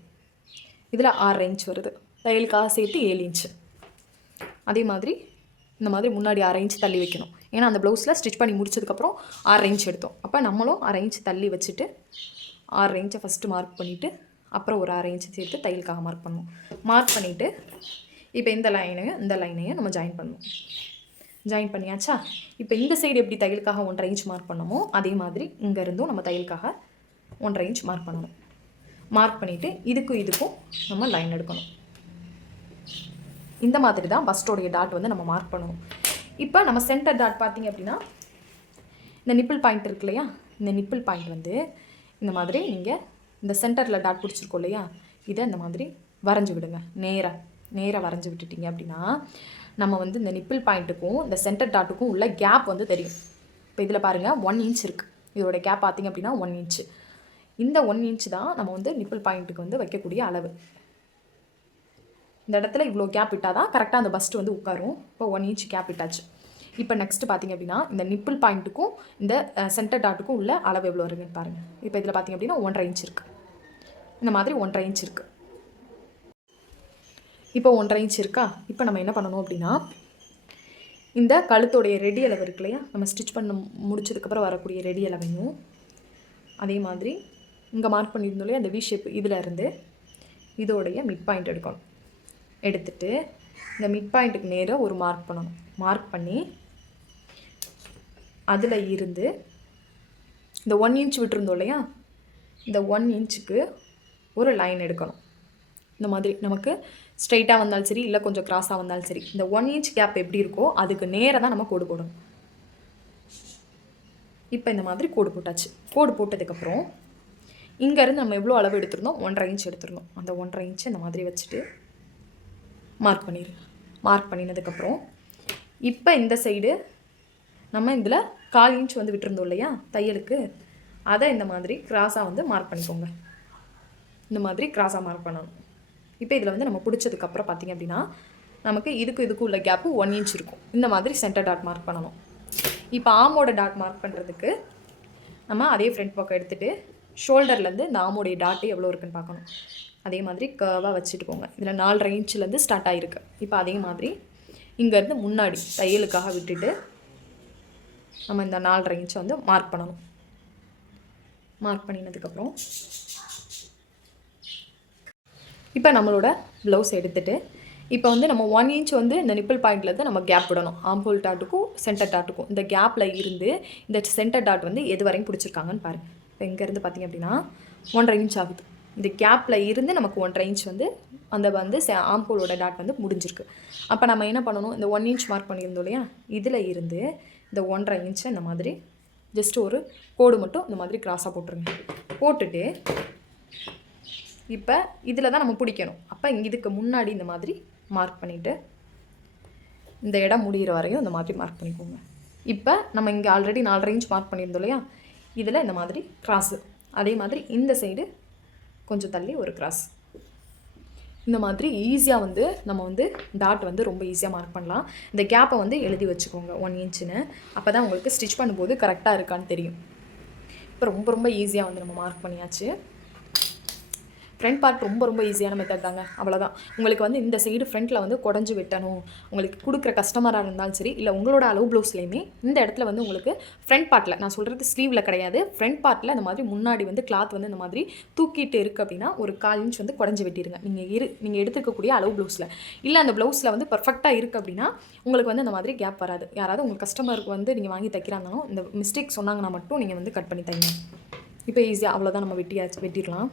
இதில் 6 இன்ச் வருது. தையலுக்காக சேர்த்து 7 இன்ச்சு. அதே மாதிரி இந்த மாதிரி முன்னாடி 6 இன்ச் தள்ளி வைக்கணும். ஏன்னா அந்த ப்ளவுஸில் ஸ்டிச் பண்ணி முடிச்சதுக்கப்புறம் 6 இன்ச் எடுத்தோம். அப்போ நம்மளும் 6 இன்ச் தள்ளி வச்சுட்டு 6 இன்ச்சை ஃபஸ்ட்டு மார்க் பண்ணிவிட்டு அப்புறம் ஒரு 6 இன்ச்சு சேர்த்து தையலுக்காக மார்க் பண்ணுவோம். மார்க் பண்ணிவிட்டு இப்போ இந்த லைனையும் நம்ம ஜாயின் பண்ணுவோம். ஜாயின் பண்ணியாச்சா. இப்போ இந்த சைடு எப்படி தையலுக்காக 1.5 இன்ச் மார்க் பண்ணமோ அதே மாதிரி இங்கேருந்தும் நம்ம தையலுக்காக 1.5 இன்ச் மார்க் பண்ணணும். மார்க் பண்ணிவிட்டு இதுக்கும் நம்ம லைன் எடுக்கணும். இந்த மாதிரி தான் பஸ்டோடைய டாட் வந்து நம்ம மார்க் பண்ணணும். இப்போ நம்ம சென்டர் டாட் பார்த்திங்க அப்படின்னா இந்த நிப்பிள் பாயிண்ட் இருக்கு இல்லையா, இந்த நிப்பிள் பாயிண்ட் வந்து இந்த மாதிரி நீங்கள் இந்த சென்டரில் டாட் பிடிச்சிருக்கோம் இல்லையா, இதை இந்த மாதிரி வரைஞ்சி விடுங்க. நேராக வரைஞ்சி விட்டுட்டிங்க அப்படின்னா நம்ம வந்து இந்த நிப்பிள் பாயிண்ட்டுக்கும் இந்த சென்டர் டாட்டுக்கும் உள்ள கேப் வந்து தெரியும். இப்போ இதில் பாருங்கள் 1 இன்ச் இருக்குது. இதோட கேப் பார்த்திங்க அப்படின்னா 1 இன்ச்சு. இந்த 1 இன்ச் தான் நம்ம வந்து நிப்பிள் பாயிண்ட்டுக்கு வந்து வைக்கக்கூடிய அளவு. இந்த இடத்துல இவ்வளோ கேப் விட்டால் தான் கரெக்டாக அந்த பஸ்ட் வந்து உட்காரும். இப்போ 1 இன்ச் கேப் விட்டாச்சு. இப்போ நெக்ஸ்ட்டு பார்த்திங்க அப்படின்னா இந்த நிப்பிள் பாயிண்ட்டுக்கும் இந்த சென்டர் டாட்டுக்கும் உள்ள அளவு எவ்வளோ இருக்குன்னு பாருங்கள். இப்போ இதில் பார்த்திங்க அப்படின்னா 1.5 இன்ச் இருக்குது. இந்த மாதிரி 1.5 இன்ச் இருக்குது. இப்போ 1.5 இன்ச் இருக்கா. இப்போ நம்ம என்ன பண்ணணும் அப்படின்னா இந்த கழுத்தோடைய ரெடி அளவு இருக்கு இல்லையா, நம்ம ஸ்டிச் பண்ண முடிச்சதுக்கப்புறம் வரக்கூடிய ரெடி அளவையும் அதே மாதிரி இங்கே மார்க் பண்ணியிருந்தோம் இல்லையா அந்த வி ஷேப், இதில் இருந்து இதோடைய மிட் பாயிண்ட் எடுக்கணும். எடுத்துகிட்டு இந்த மிட் பாயிண்ட்டுக்கு நேராக ஒரு மார்க் பண்ணணும். மார்க் பண்ணி அதில் இருந்து இந்த 1 இன்ச் விட்டுருந்தோம் இல்லையா, இந்த 1 இன்ச்சுக்கு ஒரு லைன் எடுக்கணும். இந்த மாதிரி நமக்கு ஸ்ட்ரைட்டாக வந்தாலும் சரி இல்லை கொஞ்சம் கிராஸாக வந்தாலும் சரி இந்த 1 இன்ச் கேப் எப்படி இருக்கோ அதுக்கு நேராக தான் நம்ம கோடு போடணும். இப்போ இந்த மாதிரி கோடு போட்டாச்சு. கோடு போட்டதுக்கப்புறம் இங்கேருந்து நம்ம எவ்வளோ அளவு எடுத்துருந்தோம், 1.5 இன்ச் எடுத்துருந்தோம். அந்த 1.5 இன்ச்சு இந்த மாதிரி வச்சுட்டு மார்க் பண்ணிடுங்க. மார்க் பண்ணினதுக்கப்புறம் இப்போ இந்த சைடு நம்ம இதில் 1/4 இன்ச் வந்து விட்டுருந்தோம் இல்லையா தையலுக்கு, அதை இந்த மாதிரி கிராஸாக வந்து மார்க் பண்ணிக்கோங்க. இந்த மாதிரி கிராஸாக மார்க் பண்ணணும். இப்போ இதில் வந்து நம்ம பிடிச்சதுக்கப்புறம் பார்த்திங்க அப்படின்னா நமக்கு இதுக்கும் உள்ள கேப்பு 1 இன்ச் இருக்கும். இந்த மாதிரி சென்டர் டாட் மார்க் பண்ணணும். இப்போ ஆமோட டாட் மார்க் பண்ணுறதுக்கு நம்ம அதே ஃப்ரண்ட் பக்கம் எடுத்துகிட்டு ஷோல்டர்லேருந்து இந்த ஆமோடைய டாட்டு எவ்வளோ இருக்குன்னு பார்க்கணும். அதே மாதிரி கர்வாக வச்சுட்டுக்கோங்க. இதில் 4.5 இன்ச்சிலேருந்து ஸ்டார்ட் ஆகிருக்கு. இப்போ அதே மாதிரி இங்கேருந்து முன்னாடி தையலுக்காக விட்டுட்டு நம்ம இந்த 4.5 இன்ச்சை வந்து மார்க் பண்ணணும். மார்க் பண்ணினதுக்கப்புறம் இப்போ நம்மளோட ப்ளவுஸ் எடுத்துகிட்டு இப்போ வந்து நம்ம 1 இன்ச் வந்து இந்த நிப்பிள் பாயிண்ட்லேருந்து நம்ம கேப் விடணும். ஆம்போல் டாட்டுக்கும் சென்டர் டாட்டுக்கும் இந்த கேப்பில் இருந்து இந்த சென்டர் டாட் வந்து எது வரையும் பிடிச்சிருக்காங்கன்னு பாருங்கள். இப்போ இங்கேருந்து பார்த்திங்க அப்படின்னா 1.5 இன்ச் ஆகுது. இந்த கேப்பில் இருந்து நமக்கு 1.5 இன்ச் வந்து அந்த வந்து ஆம்போலோட டாட் வந்து முடிஞ்சிருக்கு. அப்போ நம்ம என்ன பண்ணணும், இந்த 1 இன்ச் மார்க் பண்ணியிருந்தோம் இல்லையா, இதில் இருந்து இந்த 1.5 இன்ச்சை இந்த மாதிரி ஜஸ்ட் ஒரு கோடு மட்டும் இந்த மாதிரி கிராஸாக போட்டுருங்க. போட்டுட்டு இப்போ இதில் தான் நம்ம பிடிக்கணும். அப்போ இதுக்கு முன்னாடி இந்த மாதிரி மார்க் பண்ணிவிட்டு இந்த இடம் முடிகிற வரையும் இந்த மாதிரி மார்க் பண்ணிக்கோங்க. இப்போ நம்ம இங்கே ஆல்ரெடி 4.5 இன்ச் மார்க் பண்ணியிருந்தோம் இல்லையா, இதில் இந்த மாதிரி கிராஸு, அதே மாதிரி இந்த சைடு கொஞ்சம் தள்ளி ஒரு கிராஸ். இந்த மாதிரி ஈஸியாக வந்து நம்ம வந்து டாட் வந்து ரொம்ப ஈஸியாக மார்க் பண்ணலாம். இந்த கேப்பை வந்து எழுதி வச்சுக்கோங்க 1 இன்ச்சுன்னு. அப்போ தான் உங்களுக்கு ஸ்டிச் பண்ணும்போது கரெக்டாக இருக்கான்னு தெரியும். இப்போ ரொம்ப ஈஸியாக வந்து நம்ம மார்க் பண்ணியாச்சு. ஃப்ரண்ட் பார்ட் ரொம்ப ரொம்ப ஈஸியான மெத்தட் தாங்க. அவ்வளோதான். உங்களுக்கு வந்து இந்த சைடு ஃப்ரண்ட்டில் வந்து குடஞ்சி வெட்டணும், உங்களுக்கு கொடுக்குற கஸ்டமராக இருந்தாலும் சரி, இல்லை உங்களோட அளவு ப்ளவுஸ்லேயுமே இந்த இடத்துல வந்து உங்களுக்கு ஃப்ரண்ட் பார்ட்டில், நான் சொல்கிறது ஸ்லீவில் கிடையாது, ஃப்ரண்ட் பார்ட்டில் இந்த மாதிரி முன்னாடி வந்து கிளாத் வந்து இந்த மாதிரி தூக்கிட்டு இருக்குது அப்படின்னா ஒரு 1/4 இன்ச் வந்து குடஞ்சி வெட்டிடுங்க. நீங்கள் எடுத்துக்கக்கூடிய அளவு ப்ளவுஸில். இல்லை அந்த ப்ளவுஸில் வந்து பர்ஃபெக்டாக இருக்குது அப்படின்னா உங்களுக்கு வந்து இந்த மாதிரி கேப் வராது. யாராவது உங்கள் கஸ்டமருக்கு வந்து நீங்கள் வாங்கி தைக்கிறாங்கன்னா இந்த மிஸ்டேக் சொன்னாங்கன்னா மட்டும் நீங்கள் வந்து கட் பண்ணி தைங்க. இப்போ ஈஸியாக அவ்வளோதான், நம்ம வெட்டிடலாம்.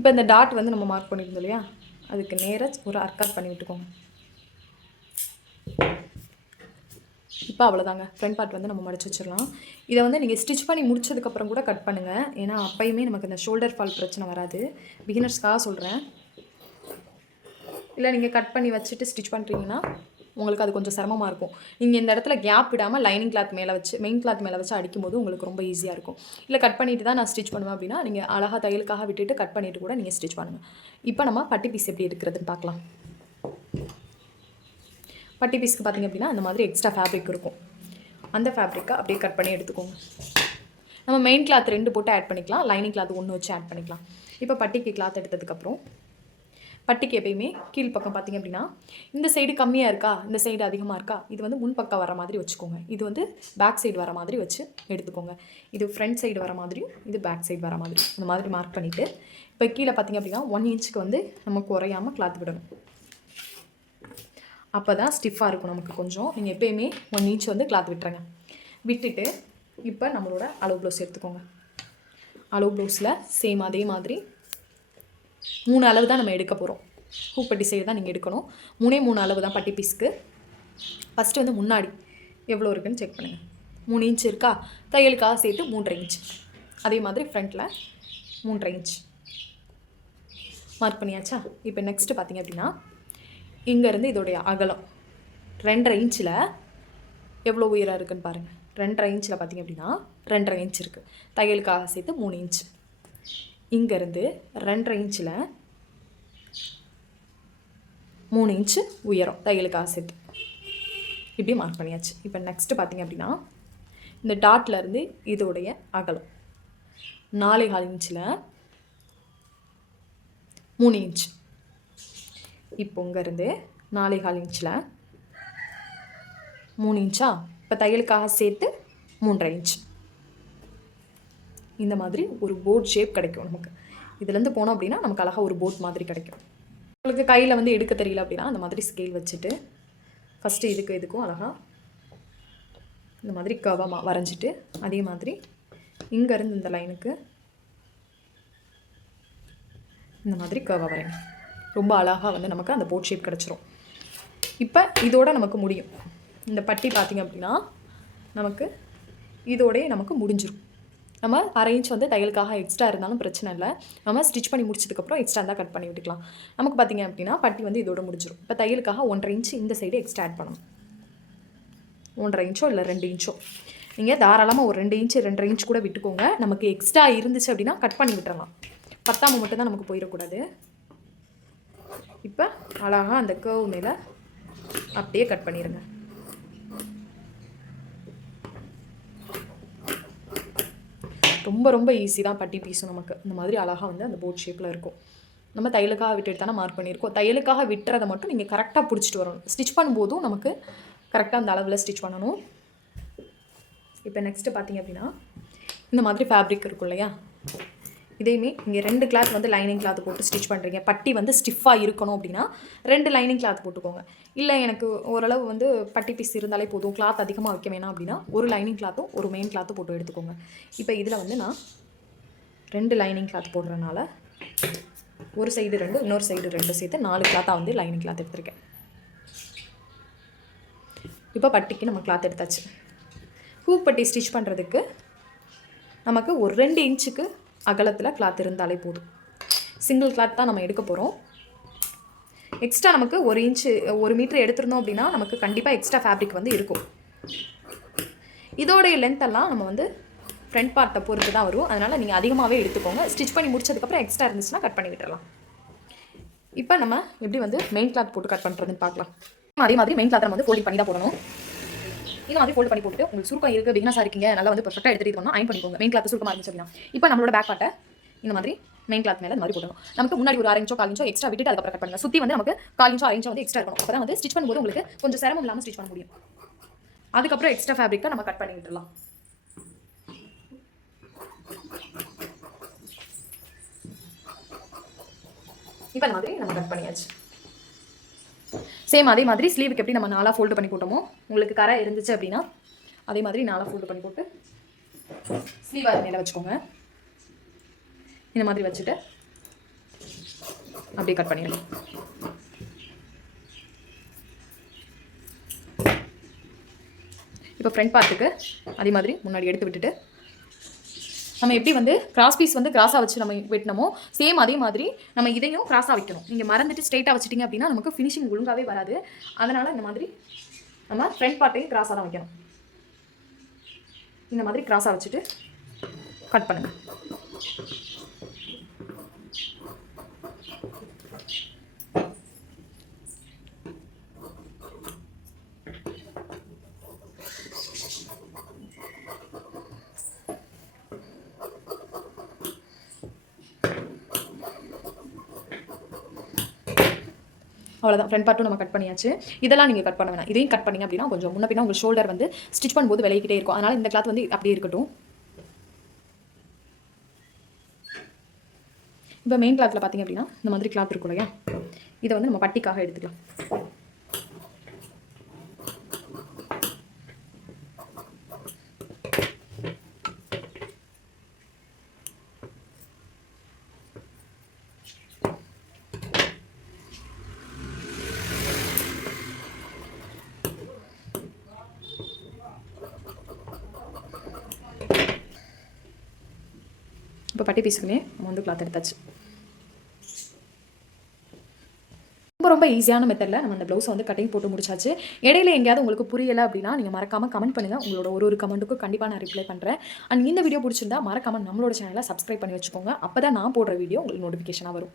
இப்போ இந்த டாட் வந்து நம்ம மார்க் பண்ணியிருந்தோம் இல்லையா, அதுக்கு நேராக ஒரு அர்க்கட் பண்ணி விட்டுக்கோங்க. இப்போ அவ்வளோதாங்க, ஃப்ரண்ட் பார்ட் வந்து நம்ம மடிச்சு வச்சிடலாம். இதை வந்து நீங்கள் ஸ்டிச் பண்ணி முடிச்சதுக்கப்புறம் கூட கட் பண்ணுங்கள். ஏன்னா அப்பயுமே நமக்கு இந்த ஷோல்டர் ஃபால் பிரச்சனை வராது. பிகினர்ஸ்க்காக சொல்கிறேன். இல்லை நீங்கள் கட் பண்ணி வச்சுட்டு ஸ்டிச் பண்ணுறீங்கன்னா உங்களுக்கு அது கொஞ்சம் சிரமமாக இருக்கும். நீங்கள் இந்த இடத்துல கேப் விடாமல் லைனிங் கிளாத் மேலே வச்சு மெயின் கிளாத் மேலே வச்சு அடிக்கும்போது உங்களுக்கு ரொம்ப ஈஸியாக இருக்கும். இல்லை கட் பண்ணிட்டு தான் நான் ஸ்டிச் பண்ணுவேன் அப்படின்னா நீங்கள் அழகாக தையலுக்காக விட்டுட்டு கட் பண்ணிவிட்டு கூட நீங்கள் ஸ்டிச் பண்ணுங்கள். இப்போ நம்ம பட்டி பீஸ் எப்படி இருக்கிறதுன்னு பார்க்கலாம். பட்டி பீஸ்க்கு பார்த்திங்க அப்படின்னா அந்த மாதிரி எக்ஸ்ட்ரா ஃபேப்ரிக் இருக்கும். அந்த ஃபேப்ரிக்கை அப்படியே கட் பண்ணி எடுத்துக்கோங்க. நம்ம மெயின் கிளாத் 2 போட்டு ஆட் பண்ணிக்கலாம், லைனிங் கிளாத் 1 வச்சு ஆட் பண்ணிக்கலாம். இப்போ பட்டிக்கு கிளாத் எடுத்ததுக்கப்புறம் பட்டிக்கு எப்பயுமே கீழ் பக்கம் பார்த்திங்க அப்படின்னா இந்த சைடு கம்மியாக இருக்கா, இந்த சைடு அதிகமாக இருக்கா, இது வந்து முன் பக்கம் வர மாதிரி வச்சுக்கோங்க. இது வந்து பேக் சைடு வர மாதிரி வச்சு எடுத்துக்கோங்க. இது ஃப்ரண்ட் சைடு வர மாதிரியும் இது பேக் சைடு வர மாதிரி இந்த மாதிரி மார்க் பண்ணிவிட்டு இப்போ கீழே பார்த்திங்க அப்படின்னா 1 இன்ச்சுக்கு வந்து நம்ம குறையாமல் கிளாத் விடணும். அப்போ தான் ஸ்டிஃபாக இருக்கும் நமக்கு கொஞ்சம். நீங்கள் எப்பயுமே 1 இன்ச் வந்து கிளாத் விட்டுருங்க. விட்டுட்டு இப்போ நம்மளோட அளவு ப்ளவுஸ் எடுத்துக்கோங்க. அளவு ப்ளவுஸில் சேம் அதே மாதிரி 3 அளவு தான் நம்ம எடுக்க போகிறோம். ஹூப்பட்டி சைடு தான் நீங்கள் எடுக்கணும். 3 அளவு தான் பட்டி பீஸ்க்கு. ஃபஸ்ட்டு வந்து முன்னாடி எவ்வளோ இருக்குதுன்னு செக் பண்ணுங்கள். 3 இன்ச் இருக்கா, தையலுக்காக சேர்த்து 3.5 இன்ச். அதே மாதிரி ஃப்ரண்ட்டில் 3.5 இன்ச் மார்க் பண்ணியாச்சா. இப்போ நெக்ஸ்ட்டு பார்த்திங்க அப்படின்னா இங்கேருந்து இதோடைய அகலம் 2.5 இன்ச்சில் எவ்வளோ உயரம் இருக்குதுன்னு பாருங்கள். 2.5 இன்ச்சில் பார்த்திங்க அப்படின்னா 2.5 இன்ச் இருக்குது, தையலுக்காக சேர்த்து 3 இன்ச். இங்கேருந்து 2.5 இன்ச்சில் 3 இன்ச்சு உயரம் தையலுக்காக சேர்த்து இப்படி மார்க் பண்ணியாச்சு. இப்போ நெக்ஸ்ட்டு பார்த்திங்க அப்படின்னா இந்த டாட்லேருந்து இதோடைய அகலம் 4.25 இன்ச்சில் 3 இன்ச். இப்போ இங்கேருந்து 4.25 இன்ச்சில் 3 இன்ச்சா, இப்போ தையலுக்காக சேர்த்து 3.5 இன்ச். இந்த மாதிரி ஒரு போட் ஷேப் கிடைக்கும் நமக்கு. இதுலேருந்து போனோம் அப்படின்னா நமக்கு அழகாக ஒரு போட் மாதிரி கிடைக்கும். உங்களுக்கு கையில் வந்து எடுக்க தெரியல அப்படின்னா அந்த மாதிரி ஸ்கேல் வச்சுட்டு ஃபஸ்ட்டு இதுக்கும் அழகாக இந்த மாதிரி கர்வாக வரைஞ்சிட்டு அதே மாதிரி இங்கேருந்து இந்த லைனுக்கு இந்த மாதிரி கர்வாக வரைங்க. ரொம்ப அழகாக வந்து நமக்கு அந்த போட் ஷேப் கிடச்சிரும். இப்போ இதோட நமக்கு முடியும். இந்த பட்டி பார்த்திங்க அப்படின்னா நமக்கு இதோடய நமக்கு முடிஞ்சிடும். நம்ம 1/2 இன்ச் வந்து தையலுக்காக எக்ஸ்ட்ரா இருந்தாலும் பிரச்சனை இல்லை. நம்ம ஸ்டிச் பண்ணி முடிச்சதுக்கப்புறம் எக்ஸ்ட்ரா இருந்தால் கட் பண்ணி விட்டுக்கலாம். நமக்கு பார்த்திங்க அப்படின்னா பட்டி வந்து இதோட முடிஞ்சிடும். இப்போ தையலுக்காக 1.5 இன்ச் இந்த சைடு எக்ஸ்ட்ரா ஆட் பண்ணணும். 1.5 இன்ச்சோ இல்லை 2 இன்ச்சோ நீங்கள் தாராளமாக ஒரு 2 இன்ச் 2.5 இன்ச் கூட விட்டுக்கோங்க. நமக்கு எக்ஸ்ட்ரா இருந்துச்சு அப்படின்னா கட் பண்ணி விட்டுறலாம். பத்தாமல் மட்டும் தான் நமக்கு போயிடக்கூடாது. இப்போ அழகாக அந்த கர்வ் மேலே அப்படியே கட் பண்ணிடுங்க. ரொம்ப ரொம்ப ஈஸி தான் பட்டி பீஸும். நமக்கு இந்த மாதிரி அழகாக வந்து அந்த போட் ஷேப்பில் இருக்கும். நம்ம தையலுக்காக விட்டுட்டு தானே மார்க் பண்ணியிருக்கோம். தையலுக்காக விட்டுறதை மட்டும் நீங்கள் கரெக்டாக பிடிச்சிட்டு வரணும். ஸ்டிச் பண்ணும்போதும் நமக்கு கரெக்டாக அந்த அளவில் ஸ்டிச் பண்ணணும். இப்போ நெக்ஸ்ட்டு பார்த்திங்க அப்படின்னா இந்த மாதிரி ஃபேப்ரிக் இருக்கும் இல்லையா, இதையுமே நீங்கள் 2 கிளாத் வந்து லைனிங் கிளாத் போட்டு ஸ்டிச் பண்ணுறீங்க. பட்டி வந்து ஸ்டிஃபாக இருக்கணும் அப்படின்னா 2 லைனிங் கிளாத் போட்டுக்கோங்க. இல்லை எனக்கு ஓரளவு வந்து பட்டி பீஸ் இருந்தாலே போதும், கிளாத் அதிகமாக வைக்க வேணாம் அப்படின்னா ஒரு லைனிங் கிளாத்தும் ஒரு மெயின் கிளாத்தும் போட்டு எடுத்துக்கோங்க. இப்போ இதில் வந்து நான் 2 லைனிங் கிளாத் போடுறதுனால ஒரு சைடு 2 இன்னொரு சைடு 2 சேர்த்து 4 கிளாத்தாக வந்து லைனிங் கிளாத் எடுத்திருக்கேன். இப்போ பட்டிக்கு நம்ம கிளாத் எடுத்தாச்சு. ஹூக் பட்டி ஸ்டிச் பண்ணுறதுக்கு நமக்கு ஒரு 2 இன்ச்சுக்கு அகலத்தில் கிளாத் இருந்தாலே போதும். சிங்கிள் கிளாத் தான் நம்ம எடுக்க போகிறோம். எக்ஸ்ட்ரா நமக்கு 1 இன்ச்சு 1 மீட்டர் எடுத்துருந்தோம் அப்படின்னா நமக்கு கண்டிப்பாக எக்ஸ்ட்ரா ஃபேப்ரிக் வந்து இருக்கும். இதோடைய லென்த்தெல்லாம் நம்ம வந்து ஃப்ரண்ட் பார்ட்டை பொறுத்து தான் வரும். அதனால் நீங்கள் அதிகமாகவே எடுத்துக்கோங்க. ஸ்டிச் பண்ணி முடிச்சதுக்கப்புறம் எக்ஸ்ட்ரா இருந்துச்சுன்னா கட் பண்ணி விட்டுறலாம். இப்போ நம்ம எப்படி வந்து மெயின் கிளாத் போட்டு கட் பண்ணுறதுன்னு பார்க்கலாம். அதே மாதிரி மெயின் கிளாத் நம்ம வந்து ஃபோல்டிங் பண்ணி தான் போடணும். இந்த மாதிரி ஃபோல்ட் பண்ணி போட்டு உங்களுக்கு சுருக்கம் இருக்குது, பிகினஸாக இருக்கீங்க, நல்லா வந்து பர்ஃபெக்டாக எடுத்துகிட்டு அயன் பண்ணிக்கோங்க. மெயின் கிளாத் சுருக்கமாக இருந்துச்சு அப்படின்னா இப்போ நம்மளோட பேக் பார்ட்டை இந்த மாதிரி மெயின் கிளாத் மேலே இந்த மாதிரி போடணும். நமக்கு முன்னாடி ஒரு 1/2 இன்ச்சோ 1/4 இன்ச்சோ எக்ஸ்ட்ரா விட்டுட்டு அதுக்கப்புறம் கட் பண்ணுங்க. சுற்றி வந்து நமக்கு 1/4 இன்ச்சோ 1/2 இன்ச்சோ வந்து எக்ஸ்ட்ரா இருக்கணும். அப்போ தான் வந்து ஸ்டிச் பண்ணும்போது உங்களுக்கு கொஞ்சம் சிரமம் இல்லாமல் ஸ்டிச் பண்ண முடியும். அதுக்கப்புறம் எக்ஸ்ட்ரா ஃபேப்ரிக்கை நம்ம கட் பண்ணி விட்டுடலாம். இப்போ இந்த மாதிரி நம்ம கட் பண்ணியாச்சு. சேம் அதே மாதிரி ஸ்லீவுக்கு எப்படி நம்ம 4 ஃபோல்டு பண்ணி போட்டோமோ, உங்களுக்கு கரை இருந்துச்சு அப்படின்னா அதே மாதிரி 4 ஃபோல்டு பண்ணி போட்டு ஸ்லீவ் அது மேலே வச்சுக்கோங்க. இந்த மாதிரி வச்சுட்டு அப்படியே கட் பண்ணிடலாம். இப்போ ஃப்ரண்ட் பார்ட்டுக்கு அதே மாதிரி முன்னாடி எடுத்து விட்டுட்டு நம்ம எப்படி வந்து கிராஸ் பீஸ் வந்து கிராஸாக வச்சு நம்ம வெட்டினமோ சேம் அதே மாதிரி நம்ம இதையும் கிராஸாக வைக்கணும். நீங்கள் மறந்துட்டு ஸ்ட்ரெயிட்டாக வச்சுட்டிங்க அப்படின்னா நமக்கு ஃபினிஷிங் ஒழுங்காகவே வராது. அதனால் இந்த மாதிரி நம்ம ஃப்ரண்ட் பார்ட்டையும் கிராஸாக தான் வைக்கணும். இந்த மாதிரி கிராஸாக வச்சுட்டு கட் பண்ணுங்கள். அவ்வளோதான், ஃப்ரண்ட் பார்ட்டும் நம்ம கட் பண்ணியாச்சு. இதெல்லாம் நீங்கள் கட் பண்ண வேணாம். இதையும் கட் பண்ணிங்க அப்படின்னா கொஞ்சம் முன்ன பின்னா உங்கள் ஷோல்டர் வந்து ஸ்டிச் பண்ணும்போது விலகிக்கிட்டே இருக்கும். அதனால் இந்த கிளாத் வந்து அப்படியே இருக்கட்டும். இப்போ மெயின் கிளாத்தில் பார்த்தீங்க அப்படின்னா இந்த மாதிரி கிளாத் இருக்கும் இல்லையா, இதை வந்து நம்ம பட்டிக்காக எடுத்துக்கலாம். இப்போ பட்டி பீஸுக்குமே நம்ம வந்து கிளாத் எடுத்தாச்சு. ரொம்ப ஈஸியான மெத்தடில் நம்ம அந்த ப்ளவுஸை வந்து கட்டிங் போட்டு முடிச்சாச்சு. இடையில எங்கேயாவது உங்களுக்கு புரியலை அப்படின்னா நீங்கள் மறக்காமல் கமெண்ட் பண்ணுங்கள். உங்களோட ஒரு கமெண்ட்டுக்கும் கண்டிப்பாக நான் ரிப்ளை பண்ணுறேன். அண்ட் இந்த வீடியோ பிடிச்சிருந்தா மறக்காமல் நம்மளோட சேனலை சப்ஸ்கிரைப் பண்ணி வச்சுக்கோங்க. அப்போ தான் நான் போடுற வீடியோ உங்களுக்கு நோட்டிஃபிகேஷனாக வரும்.